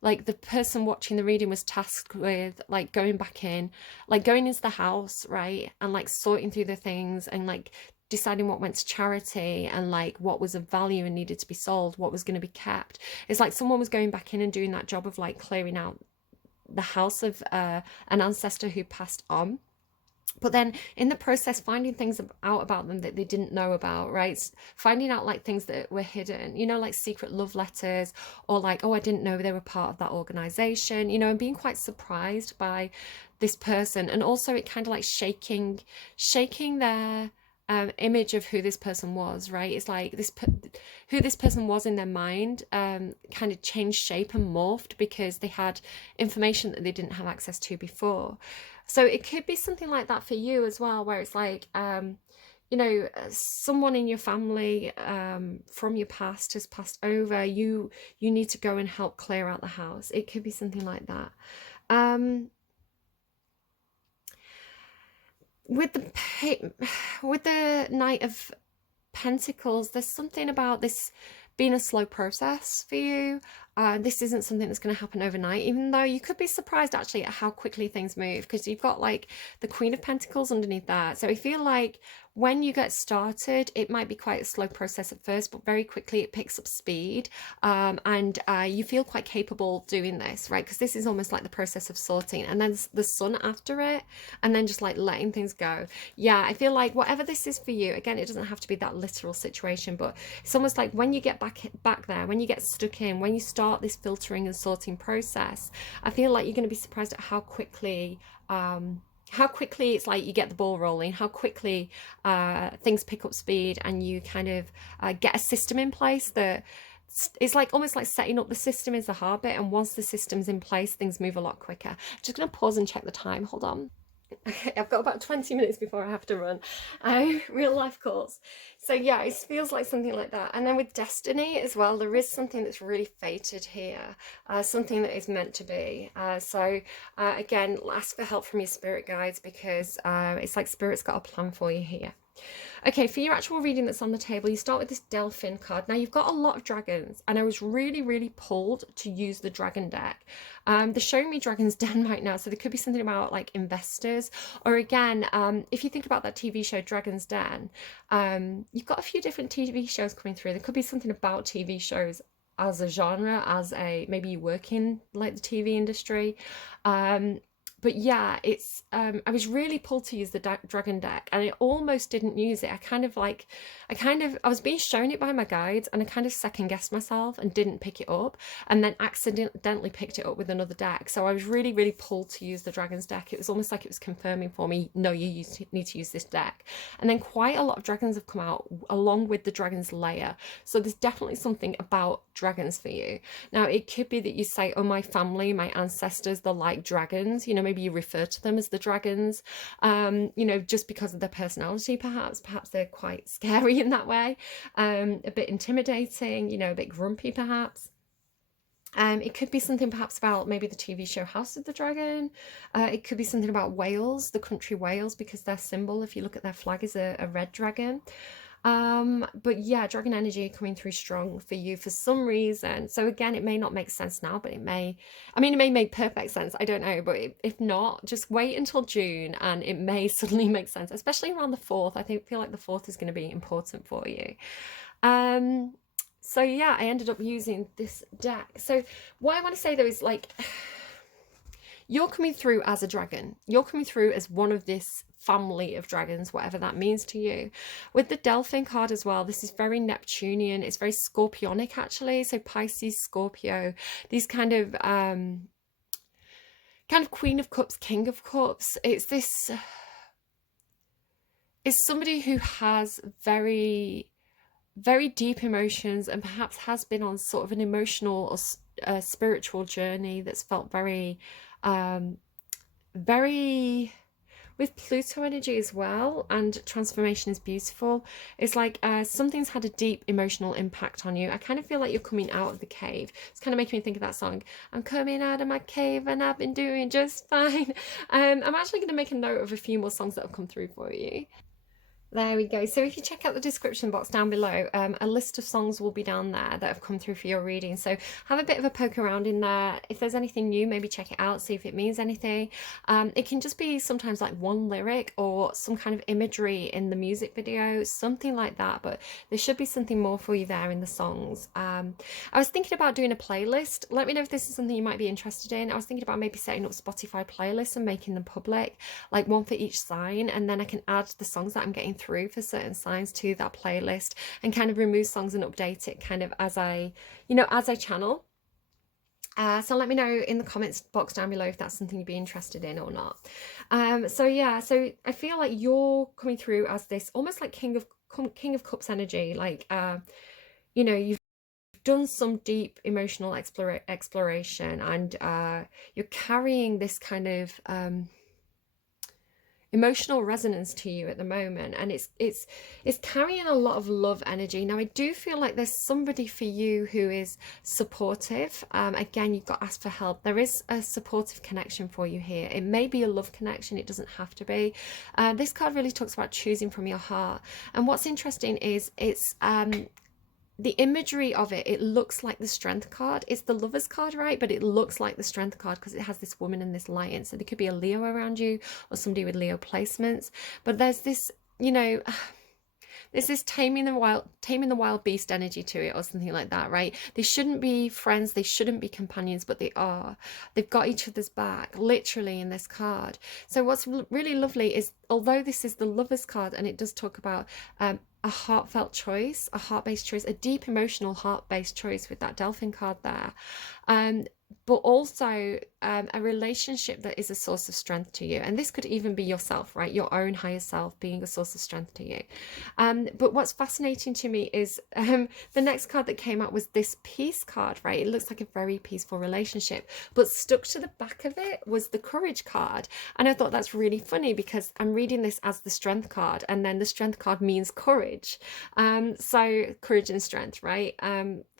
like the person watching the reading was tasked with like going back in, like going into the house, right, and like sorting through the things and like deciding what went to charity and like what was of value and needed to be sold, what was going to be kept. It's like someone was going back in and doing that job of like clearing out the house of an ancestor who passed on, but then in the process finding things out about them that they didn't know about, right? Finding out like things that were hidden, you know, like secret love letters, or like, oh, I didn't know they were part of that organization, you know, and being quite surprised by this person. And also it kind of like shaking their image of who this person was, right? It's like who this person was in their mind kind of changed shape and morphed because they had information that they didn't have access to before. So it could be something like that for you as well, where it's like, you know, someone in your family from your past has passed over. You need to go and help clear out the house. It could be something like that. With the Knight of Pentacles, there's something about this being a slow process for you. This isn't something that's going to happen overnight, even though you could be surprised actually at how quickly things move, because you've got like the Queen of Pentacles underneath that. So I feel like when you get started, it might be quite a slow process at first, but very quickly it picks up speed, and you feel quite capable doing this, right? Because this is almost like the process of sorting, and then the Sun after it, and then just like letting things go. Yeah, I feel like whatever this is for you, again, it doesn't have to be that literal situation, but it's almost like when you get back there, when you get stuck in, when you start this filtering and sorting process, I feel like you're going to be surprised at how quickly it's like you get the ball rolling, how quickly things pick up speed, and you kind of get a system in place that it's like almost like setting up the system is the hard bit, and once the system's in place, things move a lot quicker. I'm just going to pause and check the time. Hold on. Okay, I've got about 20 minutes before I have to run. Real life calls. So yeah, it feels like something like that. And then with destiny as well, there is something that's really fated here, something that is meant to be. So again, ask for help from your spirit guides, because it's like spirit's got a plan for you here. Okay, for your actual reading that's on the table, you start with this Delphin card. Now, you've got a lot of dragons, and I was really, really pulled to use the dragon deck. They're showing me Dragon's Den right now, so there could be something about, like, investors. Or, again, if you think about that TV show, Dragon's Den, you've got a few different TV shows coming through. There could be something about TV shows as a genre, as a, maybe you work in, like, the TV industry. But yeah, it's I was really pulled to use the dragon deck, and I almost didn't use it. I was being shown it by my guides, and I kind of second guessed myself and didn't pick it up, and then accidentally picked it up with another deck. So I was really, really pulled to use the dragon's deck. It was almost like it was confirming for me, no, you need to use this deck. And then quite a lot of dragons have come out along with the dragon's lair. So there's definitely something about dragons for you. Now, it could be that you say, oh, my family, my ancestors, they're like dragons, you know, maybe you refer to them as the dragons, you know, just because of their personality, perhaps they're quite scary in that way, a bit intimidating, you know, a bit grumpy perhaps. It could be something perhaps about maybe the TV show House of the Dragon. It could be something about Wales, the country Wales, because their symbol, if you look at their flag, is a red dragon. But yeah, dragon energy coming through strong for you for some reason. So again, it may not make sense now, but it may make perfect sense. I don't know, but if not, just wait until June and it may suddenly make sense, especially around the 4th. I feel like the 4th is going to be important for you. So yeah, I ended up using this deck. So what I want to say though is, like, you're coming through as a dragon. You're coming through as one of this family of dragons, whatever that means to you. With the Delphin card as well, this is very Neptunian. It's very Scorpionic, actually. So Pisces, Scorpio, these kind of Queen of Cups, King of Cups. It's this... It's somebody who has very, very deep emotions, and perhaps has been on sort of an emotional or spiritual journey that's felt very Very with Pluto energy as well, and transformation is beautiful. It's like something's had a deep emotional impact on you. I kind of feel like you're coming out of the cave. It's kind of making me think of that song, I'm coming out of my cave and I've been doing just fine. I'm actually going to make a note of a few more songs that have come through for you. There we go. So if you check out the description box down below, a list of songs will be down there that have come through for your reading. So have a bit of a poke around in there. If there's anything new, maybe check it out, see if it means anything. It can just be sometimes like one lyric or some kind of imagery in the music video, something like that. But there should be something more for you there in the songs. I was thinking about doing a playlist. Let me know if this is something you might be interested in. I was thinking about maybe setting up Spotify playlists and making them public, like one for each sign, and then I can add the songs that I'm getting through for certain signs to that playlist and kind of remove songs and update it kind of as I channel. So let me know in the comments box down below if that's something you'd be interested in or not. So yeah, so I feel like you're coming through as this almost like King of Cups energy, like you've done some deep emotional exploration, and you're carrying this kind of emotional resonance to you at the moment, and it's carrying a lot of love energy. Now I do feel like there's somebody for you who is supportive. Again, you've got to ask for help. There is a supportive connection for you here. It may be a love connection, it doesn't have to be. This card really talks about choosing from your heart, and what's interesting is it's the imagery of it looks like the Strength card. It's the Lovers card, right? But it looks like the Strength card because it has this woman and this lion. So there could be a Leo around you or somebody with Leo placements. But there's this, there's this taming the wild beast energy to it, or something like that, right? They shouldn't be friends, they shouldn't be companions, but they are. They've got each other's back, literally, in this card. So what's really lovely is, although this is the Lovers card and it does talk about a heartfelt choice, a heart-based choice, a deep emotional heart-based choice with that Delphin card there, but also a relationship that is a source of strength to you. And this could even be yourself, right? Your own higher self being a source of strength to you. But what's fascinating to me is the next card that came out was this Peace card, right? It looks like a very peaceful relationship, but stuck to the back of it was the Courage card. And I thought that's really funny because I'm reading this as the Strength card, and then the Strength card means courage. So courage and strength, right?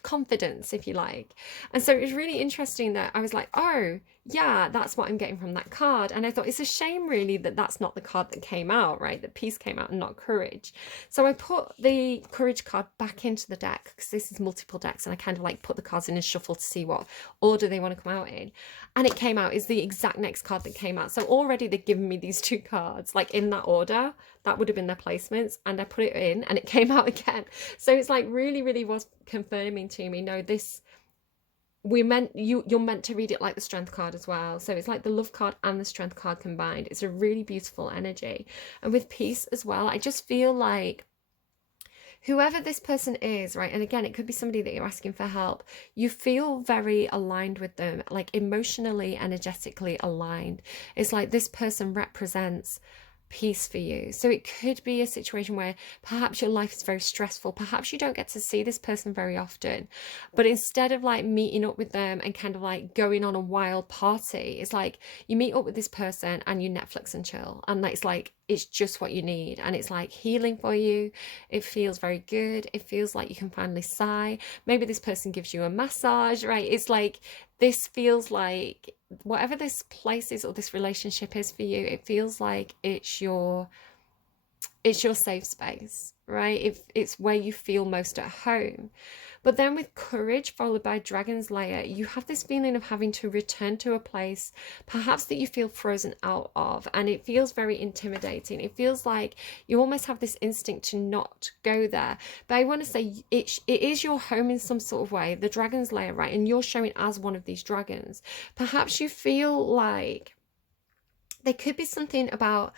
Confidence, if you like. And so it was really interesting that I was like, oh yeah, that's what I'm getting from that card. And I thought it's a shame really that that's not the card that came out, right? That Peace came out and not Courage. So I put the Courage card back into the deck because this is multiple decks, and I kind of like put the cards in a shuffle to see what order they want to come out in, and it came out is the exact next card that came out. So already they've given me these two cards like in that order. That would have been their placements, and I put it in and it came out again. So it's like really was confirming to me, no, this, you're meant to read it like the Strength card as well. So it's like the Love card and the Strength card combined. It's a really beautiful energy. And with Peace as well, I just feel like whoever this person is, right, and again, it could be somebody that you're asking for help, you feel very aligned with them, like emotionally, energetically aligned. It's like this person represents peace for you. So it could be a situation where perhaps your life is very stressful, perhaps you don't get to see this person very often, but instead of like meeting up with them and kind of like going on a wild party, it's like you meet up with this person and you Netflix and chill, and it's like it's just what you need, and it's like healing for you. It feels very good. It feels like you can finally sigh. Maybe this person gives you a massage, right? It's like this feels like whatever this place is or this relationship is for you, it feels like it's your safe space, right? It's where you feel most at home. But then with Courage followed by Dragon's Lair, you have this feeling of having to return to a place perhaps that you feel frozen out of, and it feels very intimidating. It feels like you almost have this instinct to not go there. But I want to say it is your home in some sort of way, the Dragon's Lair, right? And you're showing as one of these dragons. Perhaps you feel like there could be something about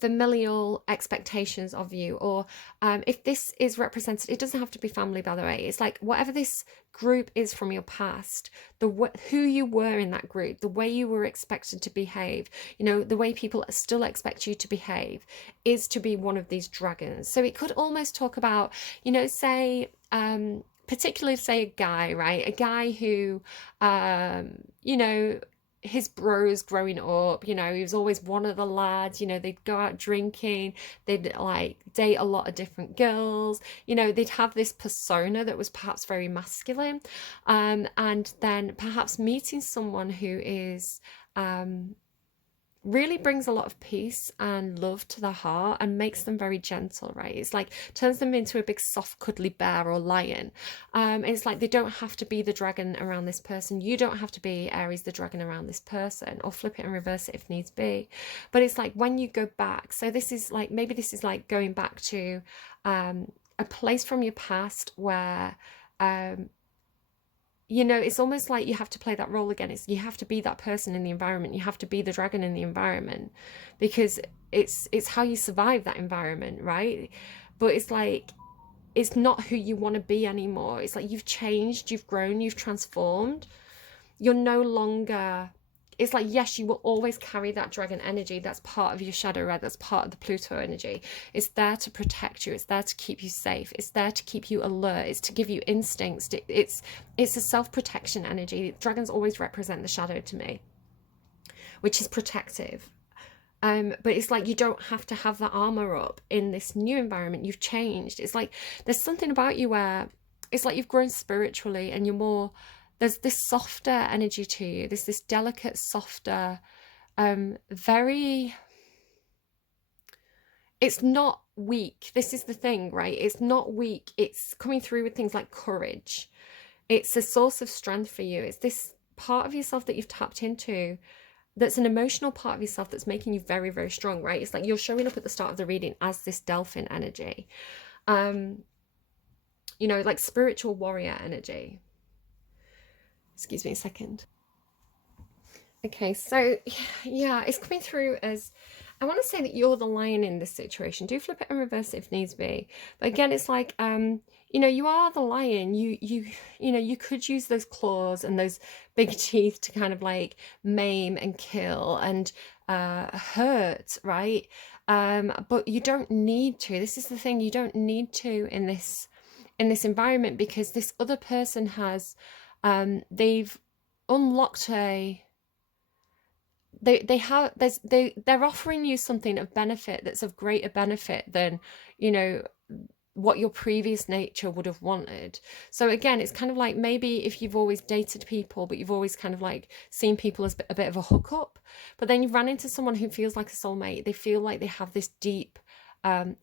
familial expectations of you, or if this is represented, it doesn't have to be family, by the way. It's like whatever this group is from your past, who you were in that group, the way you were expected to behave, the way people still expect you to behave, is to be one of these dragons. So it could almost talk about, say, particularly say a guy, right? A guy who, his bros growing up, you know, he was always one of the lads, you know, they'd go out drinking, they'd like date a lot of different girls, you know, they'd have this persona that was perhaps very masculine, and then perhaps meeting someone who is really brings a lot of peace and love to their heart and makes them very gentle, right? It's like turns them into a big soft cuddly bear or lion. It's like they don't have to be the dragon around this person. You don't have to be, Aries, the dragon around this person, or flip it and reverse it if needs be. But it's like when you go back, so this is like, maybe this is like going back to a place from your past where you know, it's almost like you have to play that role again. It's, you have to be that person in the environment. You have to be the dragon in the environment, because it's how you survive that environment, right? But it's like, it's not who you want to be anymore. It's like you've changed, you've grown, you've transformed. You're no longer, it's like, yes, you will always carry that dragon energy. That's part of your shadow, right? That's part of the Pluto energy. It's there to protect you. It's there to keep you safe. It's there to keep you alert. It's to give you instincts. It's a self-protection energy. Dragons always represent the shadow to me, which is protective. But it's like you don't have to have that armor up in this new environment. You've changed. It's like there's something about you where it's like you've grown spiritually and you're more, there's this softer energy to you. There's this delicate, softer, very, it's not weak. This is the thing, right? It's not weak. It's coming through with things like courage. It's a source of strength for you. It's this part of yourself that you've tapped into that's an emotional part of yourself that's making you very, very strong, right? It's like you're showing up at the start of the reading as this dolphin energy, you know, like spiritual warrior energy. Excuse me a second. Okay, so yeah, it's coming through as, I want to say that you're the lion in this situation. Do flip it and reverse it if needs be. But again, it's like, you know, you are the lion. You know, you could use those claws and those big teeth to kind of like maim and kill and hurt, right? But you don't need to. This is the thing, you don't need to in this environment, because this other person has they've unlocked they're offering you something of benefit that's of greater benefit than, you know, what your previous nature would have wanted. So again, it's kind of like, maybe if you've always dated people, but you've always kind of like seen people as a bit of a hookup, but then you've run into someone who feels like a soulmate. They feel like they have this deep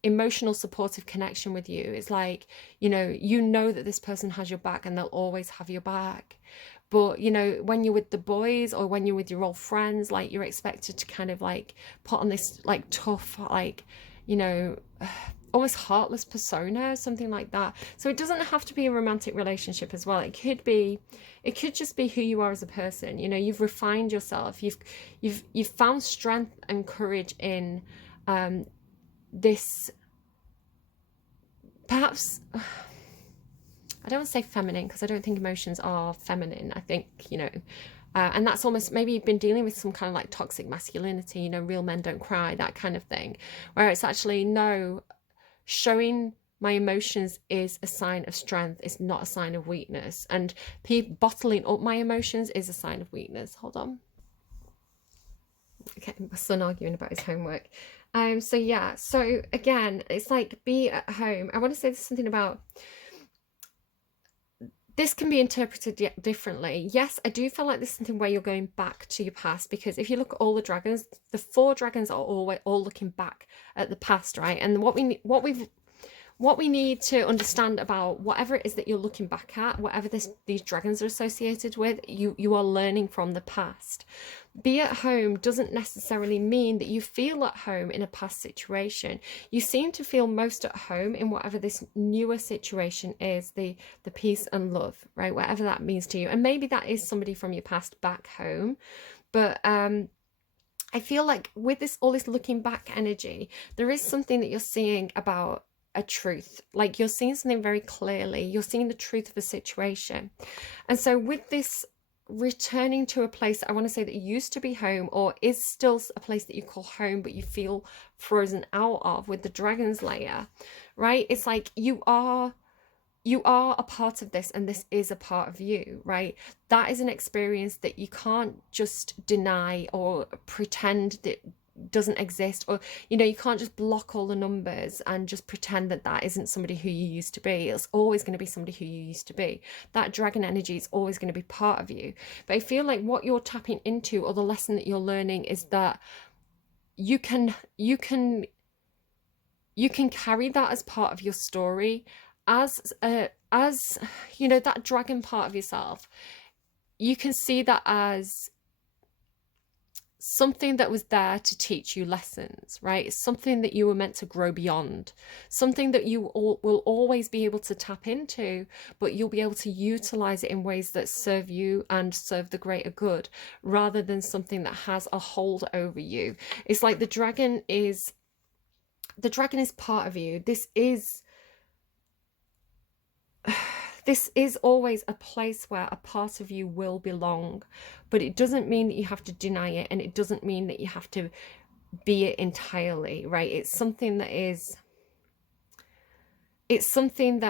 emotional supportive connection with you. It's like, you know that this person has your back and they'll always have your back. But, you know, when you're with the boys or when you're with your old friends, like you're expected to kind of like put on this like tough, like, you know, almost heartless persona, something like that. So it doesn't have to be a romantic relationship as well. It could just be who you are as a person. You know, you've refined yourself. You've found strength and courage in this, perhaps, I don't want to say feminine, because I don't think emotions are feminine. I think, you know, and that's almost, maybe you've been dealing with some kind of like toxic masculinity, you know, real men don't cry, that kind of thing, where it's actually, no, showing my emotions is a sign of strength. It's not a sign of weakness. And bottling up my emotions is a sign of weakness. Hold on. Okay, my son arguing about his homework. So yeah, so again, it's like, be at home. I want to say there's something about, this can be interpreted differently. Yes, I do feel like there's something where you're going back to your past, because if you look at all the dragons, the 4 dragons are all looking back at the past, right? And what we need to understand about whatever it is that you're looking back at, whatever these dragons are associated with, you are learning from the past. Be at home doesn't necessarily mean that you feel at home in a past situation. You seem to feel most at home in whatever this newer situation is, the peace and love, right? Whatever that means to you. And maybe that is somebody from your past back home. But I feel like with all this looking back energy, there is something that you're seeing about a truth. Like you're seeing something very clearly. You're seeing the truth of a situation. And so with this returning to a place, I want to say that used to be home, or is still a place that you call home, but you feel frozen out of with the dragon's lair, right? It's like you are you are a part of this, and this is a part of you, right? That is an experience that you can't just deny or pretend that doesn't exist, or you can't just block all the numbers and just pretend that that isn't somebody who you used to be. It's always going to be somebody who you used to be. That dragon energy is always going to be part of you. But I feel like what you're tapping into, or the lesson that you're learning, is that you can carry that as part of your story, as that dragon part of yourself. You can see that as something that was there to teach you lessons, right? It's something that you were meant to grow beyond, something that you will always be able to tap into, but you'll be able to utilize it in ways that serve you and serve the greater good, rather than something that has a hold over you. It's like the dragon is part of you. This is always a place where a part of you will belong, but it doesn't mean that you have to deny it, and it doesn't mean that you have to be it entirely, right? It's something that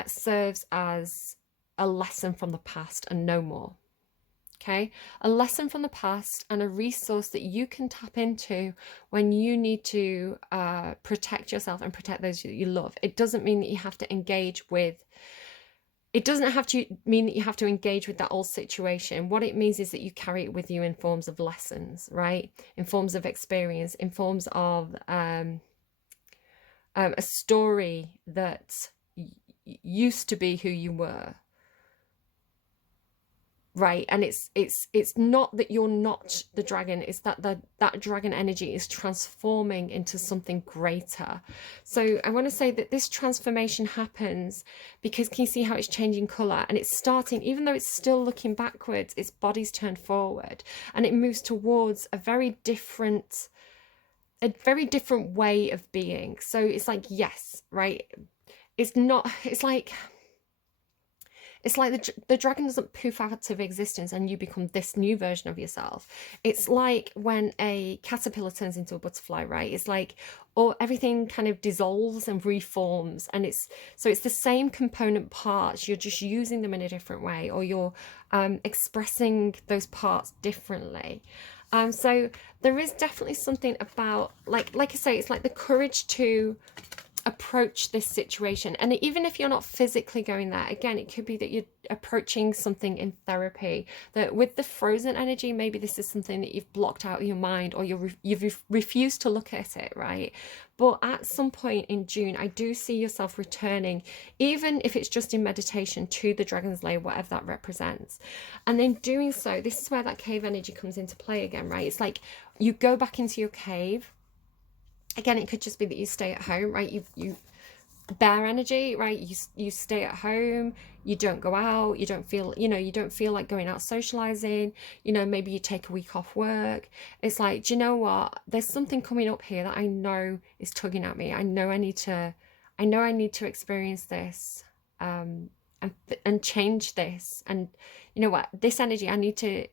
serves as a lesson from the past and no more. Okay, a lesson from the past and a resource that you can tap into when you need to protect yourself and protect those that you love. It doesn't mean that you have to engage with that old situation. What it means is that you carry it with you in forms of lessons, right? In forms of experience, in forms of a story that used to be who you were. Right, and it's not that you're not the dragon, it's that that dragon energy is transforming into something greater. So I want to say that this transformation happens because, can you see how it's changing color? And it's starting, even though it's still looking backwards, its body's turned forward, and it moves towards a very different way of being. So it's like, yes, right, it's like the dragon doesn't poof out of existence and you become this new version of yourself. It's like when a caterpillar turns into a butterfly, right? It's like, or everything kind of dissolves and reforms, and it's the same component parts. You're just using them in a different way, or you're expressing those parts differently. So there is definitely something about, like I say, it's like the courage to approach this situation. And even if you're not physically going there, again, it could be that you're approaching something in therapy, that with the frozen energy, maybe this is something that you've blocked out of your mind, or you've refused to look at it, right? But at some point in June, I do see yourself returning, even if it's just in meditation, to the dragon's lair, whatever that represents. And in doing so, this is where that cave energy comes into play again, right? It's like you go back into your cave. Again, it could just be that you stay at home, right? You bear energy, right? You stay at home, you don't go out, you don't feel like going out socializing, maybe you take a week off work. It's like, do you know what? There's something coming up here that I know is tugging at me. I know I need to experience this, and change this. And you know what? This energy, I need to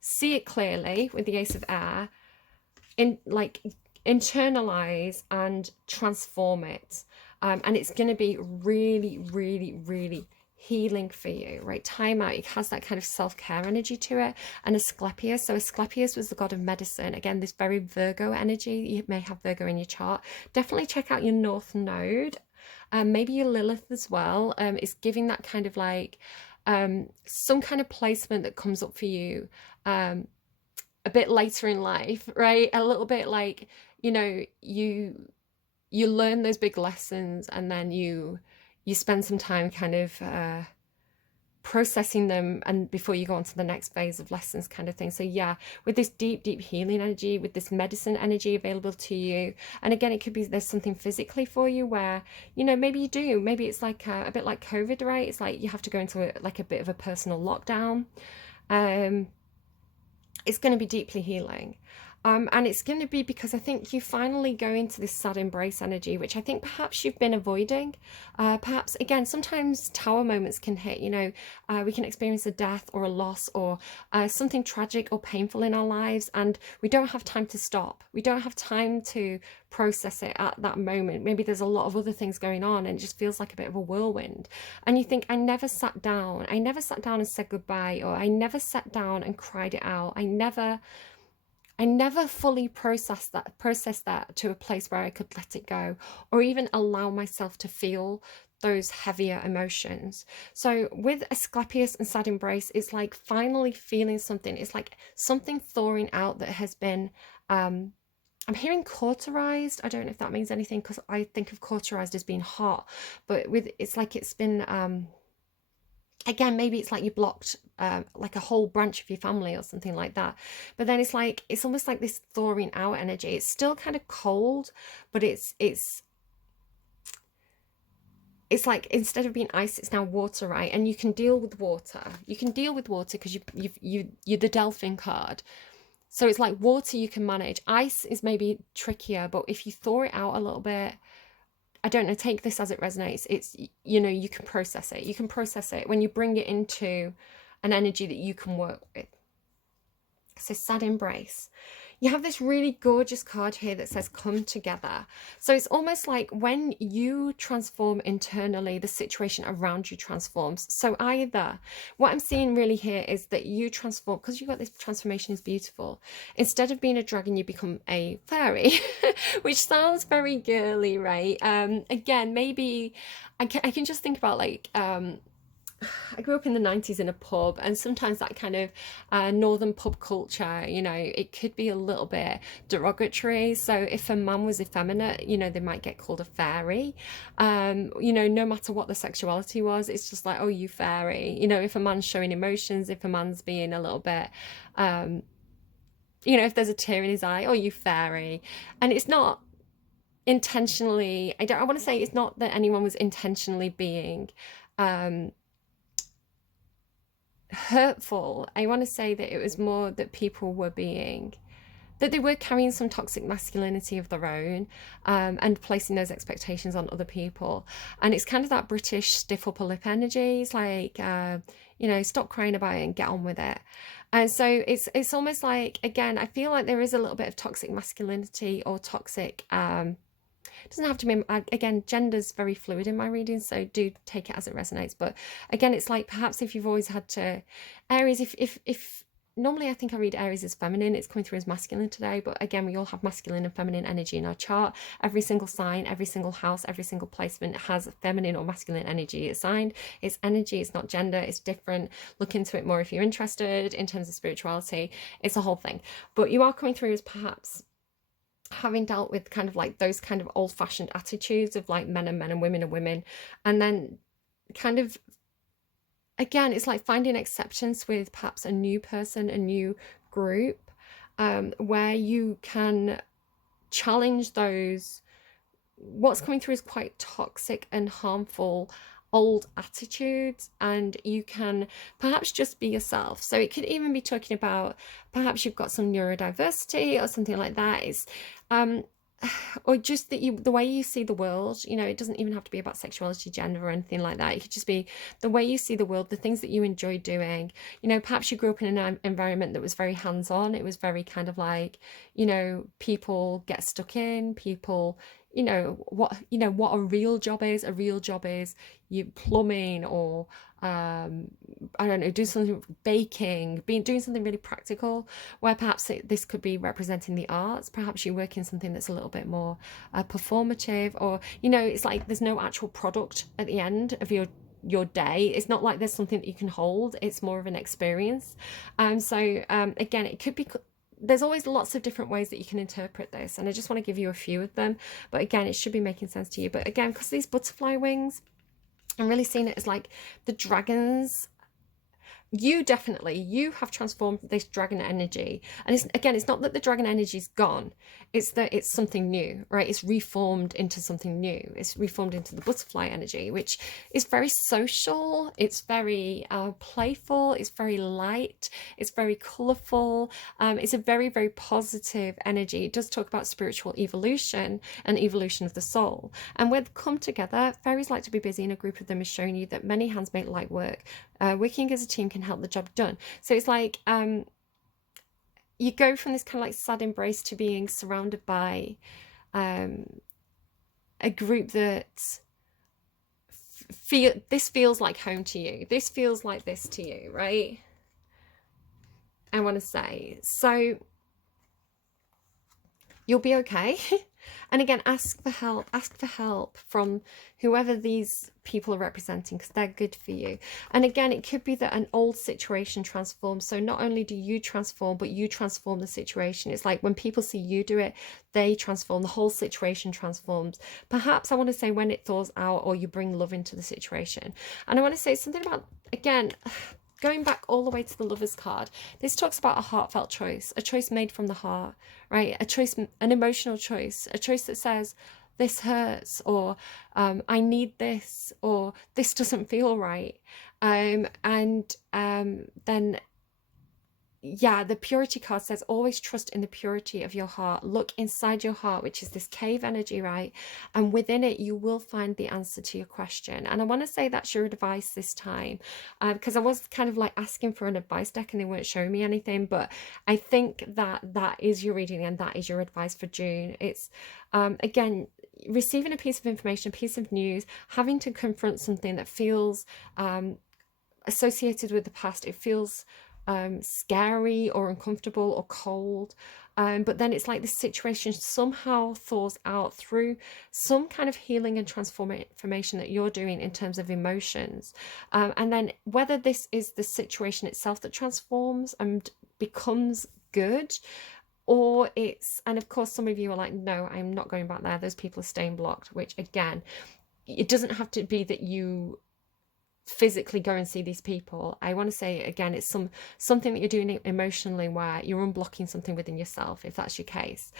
see it clearly with the Ace of Air, internalize and transform it, and it's going to be really, really, really healing for you, right? Time out. It has that kind of self-care energy to it. And Asclepius, so Asclepius was the god of medicine. Again, this very Virgo energy. You may have Virgo in your chart. Definitely check out your North Node, maybe your Lilith as well. It's giving that kind of like some kind of placement that comes up for you a bit later in life, right? A little bit like, you learn those big lessons, and then you spend some time kind of processing them, and before you go on to the next phase of lessons, kind of thing. So yeah, with this deep healing energy, with this medicine energy available to you, and again, it could be there's something physically for you where maybe it's like a bit like COVID, right? It's like you have to go into a bit of a personal lockdown. It's going to be deeply healing. And it's going to be because I think you finally go into this sad embrace energy, which I think perhaps you've been avoiding. Perhaps, again, sometimes tower moments can hit, you know, we can experience a death or a loss or something tragic or painful in our lives, and we don't have time to stop. We don't have time to process it at that moment. Maybe there's a lot of other things going on and it just feels like a bit of a whirlwind. And you think, I never sat down. I never sat down and said goodbye, or I never sat down and cried it out. I never fully processed that to a place where I could let it go or even allow myself to feel those heavier emotions. So with Asclepius and sad embrace, it's like finally feeling something. It's like something thawing out that has been, I'm hearing cauterized. I don't know if that means anything, because I think of cauterized as being hot, but with, it's like it's been, again, maybe it's like you blocked like a whole branch of your family or something like that. But then it's like, it's almost like this thawing out energy. It's still kind of cold, but it's like, instead of being ice, it's now water, right? And you can deal with water. You can deal with water because you're the Delphin card. So it's like water you can manage. Ice is maybe trickier, but if you thaw it out a little bit, I don't know, take this as it resonates. It's, you know, you can process it. You can process it when you bring it into an energy that you can work with. So sad embrace. You have this really gorgeous card here that says come together. So it's almost like when you transform internally, the situation around you transforms. So either what I'm seeing really here is that you transform, because you've got this transformation is beautiful. Instead of being a dragon, you become a fairy, which sounds very girly, right? Again, maybe I can just think about like, I grew up in the 90s in a pub, and sometimes that kind of northern pub culture, you know, it could be a little bit derogatory. So if a man was effeminate, you know, they might get called a fairy. You know, no matter what the sexuality was, it's just like, oh, you fairy. You know, if a man's showing emotions, if a man's being a little bit, you know, if there's a tear in his eye, oh, you fairy. And it's not intentionally, I want to say it's not that anyone was intentionally being hurtful. I want to say that it was more that people were being, that they were carrying some toxic masculinity of their own, and placing those expectations on other people. And it's kind of that British stiff upper lip energy. It's like, you know, stop crying about it and get on with it. And so it's almost like, again, I feel like there is a little bit of toxic masculinity or toxic, it doesn't have to be, again, gender's very fluid in my reading, so do take it as it resonates. But again, it's like, perhaps if you've always had to, Aries, if normally I think I read Aries as feminine, it's coming through as masculine today, but again, we all have masculine and feminine energy in our chart. Every single sign, every single house, every single placement has feminine or masculine energy assigned. It's energy, it's not gender, it's different. Look into it more if you're interested in terms of spirituality. It's a whole thing. But you are coming through as perhaps having dealt with kind of like those kind of old-fashioned attitudes of like men and women and women, and then kind of, again, it's like finding acceptance with perhaps a new person, a new group, where you can challenge those, what's coming through is quite toxic and harmful old attitudes, and you can perhaps just be yourself. So it could even be talking about perhaps you've got some neurodiversity or something like that. It's or just that the way you see the world, you know, it doesn't even have to be about sexuality, gender, or anything like that. It could just be the way you see the world, the things that you enjoy doing. You know, perhaps you grew up in an environment that was very hands-on. It was very kind of like, you know, people get stuck in, people, you know what a real job is. A real job is you plumbing, or I don't know, do something, baking, doing something really practical, where perhaps this could be representing the arts. Perhaps you work in something that's a little bit more performative, or, you know, it's like there's no actual product at the end of your day. It's not like there's something that you can hold. It's more of an experience. So again, it could be, there's always lots of different ways that you can interpret this, and I just want to give you a few of them, but again, it should be making sense to you. But again, because these butterfly wings, I'm really seeing it as like the dragons you definitely, you have transformed this dragon energy. And it's, again, it's not that the dragon energy is gone, it's that it's something new, right? It's reformed into something new. It's reformed into the butterfly energy, which is very social. It's very playful. It's very light. It's very colorful. It's a very, very positive energy. It does talk about spiritual evolution and evolution of the soul. And when they come together, fairies like to be busy, and a group of them is showing you that many hands make light work. Working as a team can help the job done. So it's like you go from this kind of like sad embrace to being surrounded by a group that this feels like home to you. This feels like this to you, right? I want to say. So you'll be okay. And again, ask for help from whoever these people are representing, because they're good for you. And again, it could be that an old situation transforms. So not only do you transform, but you transform the situation. It's like when people see you do it, they transform, the whole situation transforms. Perhaps I want to say when it thaws out, or you bring love into the situation. And I want to say something about, again, going back all the way to the Lover's card, this talks about a heartfelt choice, a choice made from the heart, right? A choice, an emotional choice, a choice that says, this hurts, or I need this, or this doesn't feel right. Then yeah, the purity card says always trust in the purity of your heart. Look inside your heart, which is this cave energy, right? And within it, you will find the answer to your question. And I want to say that's your advice this time, because I was kind of like asking for an advice deck and they weren't showing me anything. But I think that that is your reading and that is your advice for June. It's, again, receiving a piece of information, a piece of news, having to confront something that feels associated with the past. It feels scary or uncomfortable or cold, but then it's like this situation somehow thaws out through some kind of healing and transformation that you're doing in terms of emotions, and then whether this is the situation itself that transforms and becomes good, or it's, and of course some of you are like, no, I'm not going back there, those people are staying blocked, which again, it doesn't have to be that you physically go and see these people. I want to say again, it's something that you're doing emotionally where you're unblocking something within yourself, if that's your case,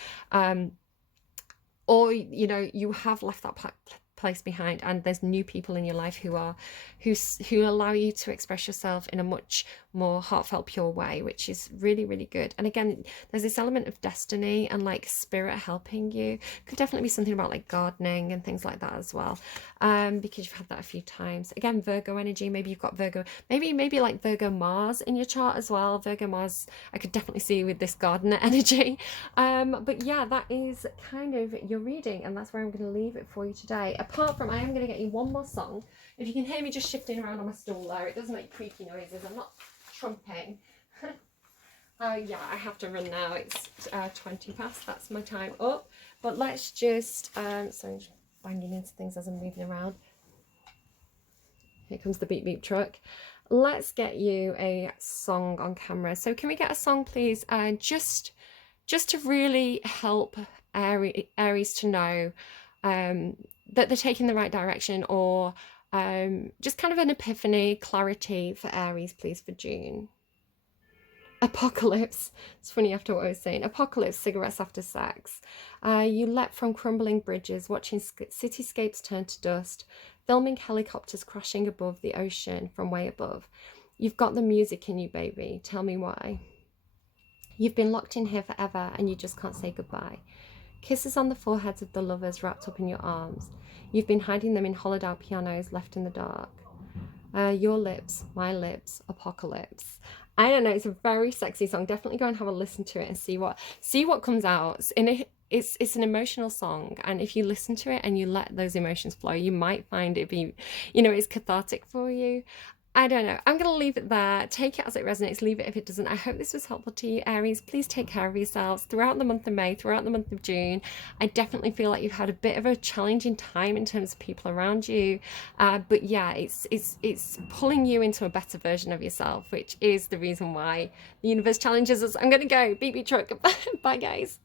or you know, you have left that place behind and there's new people in your life who allow you to express yourself in a much more heartfelt, pure way, which is really, really good. And again, there's this element of destiny and like spirit helping you. Could definitely be something about like gardening and things like that as well, because you've had that a few times. Again, Virgo energy, maybe you've got Virgo, maybe like Virgo Mars in your chart as well. Virgo Mars I could definitely see with this gardener energy. But yeah, that is kind of your reading, and that's where I'm going to leave it for you today. Apart from, I am going to get you one more song. If you can hear me just shifting around on my stool there, it does make creaky noises. I'm not trumping. Yeah, I have to run now. It's 20 past. That's my time up. But let's just, sorry, I'm just banging into things as I'm moving around. Here comes the beep beep truck. Let's get you a song on camera. So can we get a song, please? Just to really help Aries to know that they're taking the right direction, or just kind of an epiphany, clarity for Aries, please, for June. Apocalypse. It's funny after what I was saying. Apocalypse, cigarettes after sex. You leapt from crumbling bridges, watching cityscapes turn to dust, filming helicopters crashing above the ocean from way above. You've got the music in you, baby. Tell me why. You've been locked in here forever and you just can't say goodbye. Kisses on the foreheads of the lovers wrapped up in your arms. You've been hiding them in hollowed out pianos left in the dark. Your lips, my lips, apocalypse. I don't know, it's a very sexy song. Definitely go and have a listen to it and see what comes out. It's an emotional song, and if you listen to it and you let those emotions flow, you might find it be, you know, it's cathartic for you. I don't know. I'm going to leave it there. Take it as it resonates. Leave it if it doesn't. I hope this was helpful to you, Aries. Please take care of yourselves throughout the month of May, throughout the month of June. I definitely feel like you've had a bit of a challenging time in terms of people around you. But yeah, it's pulling you into a better version of yourself, which is the reason why the universe challenges us. I'm going to go. Beep beep truck. Bye, guys.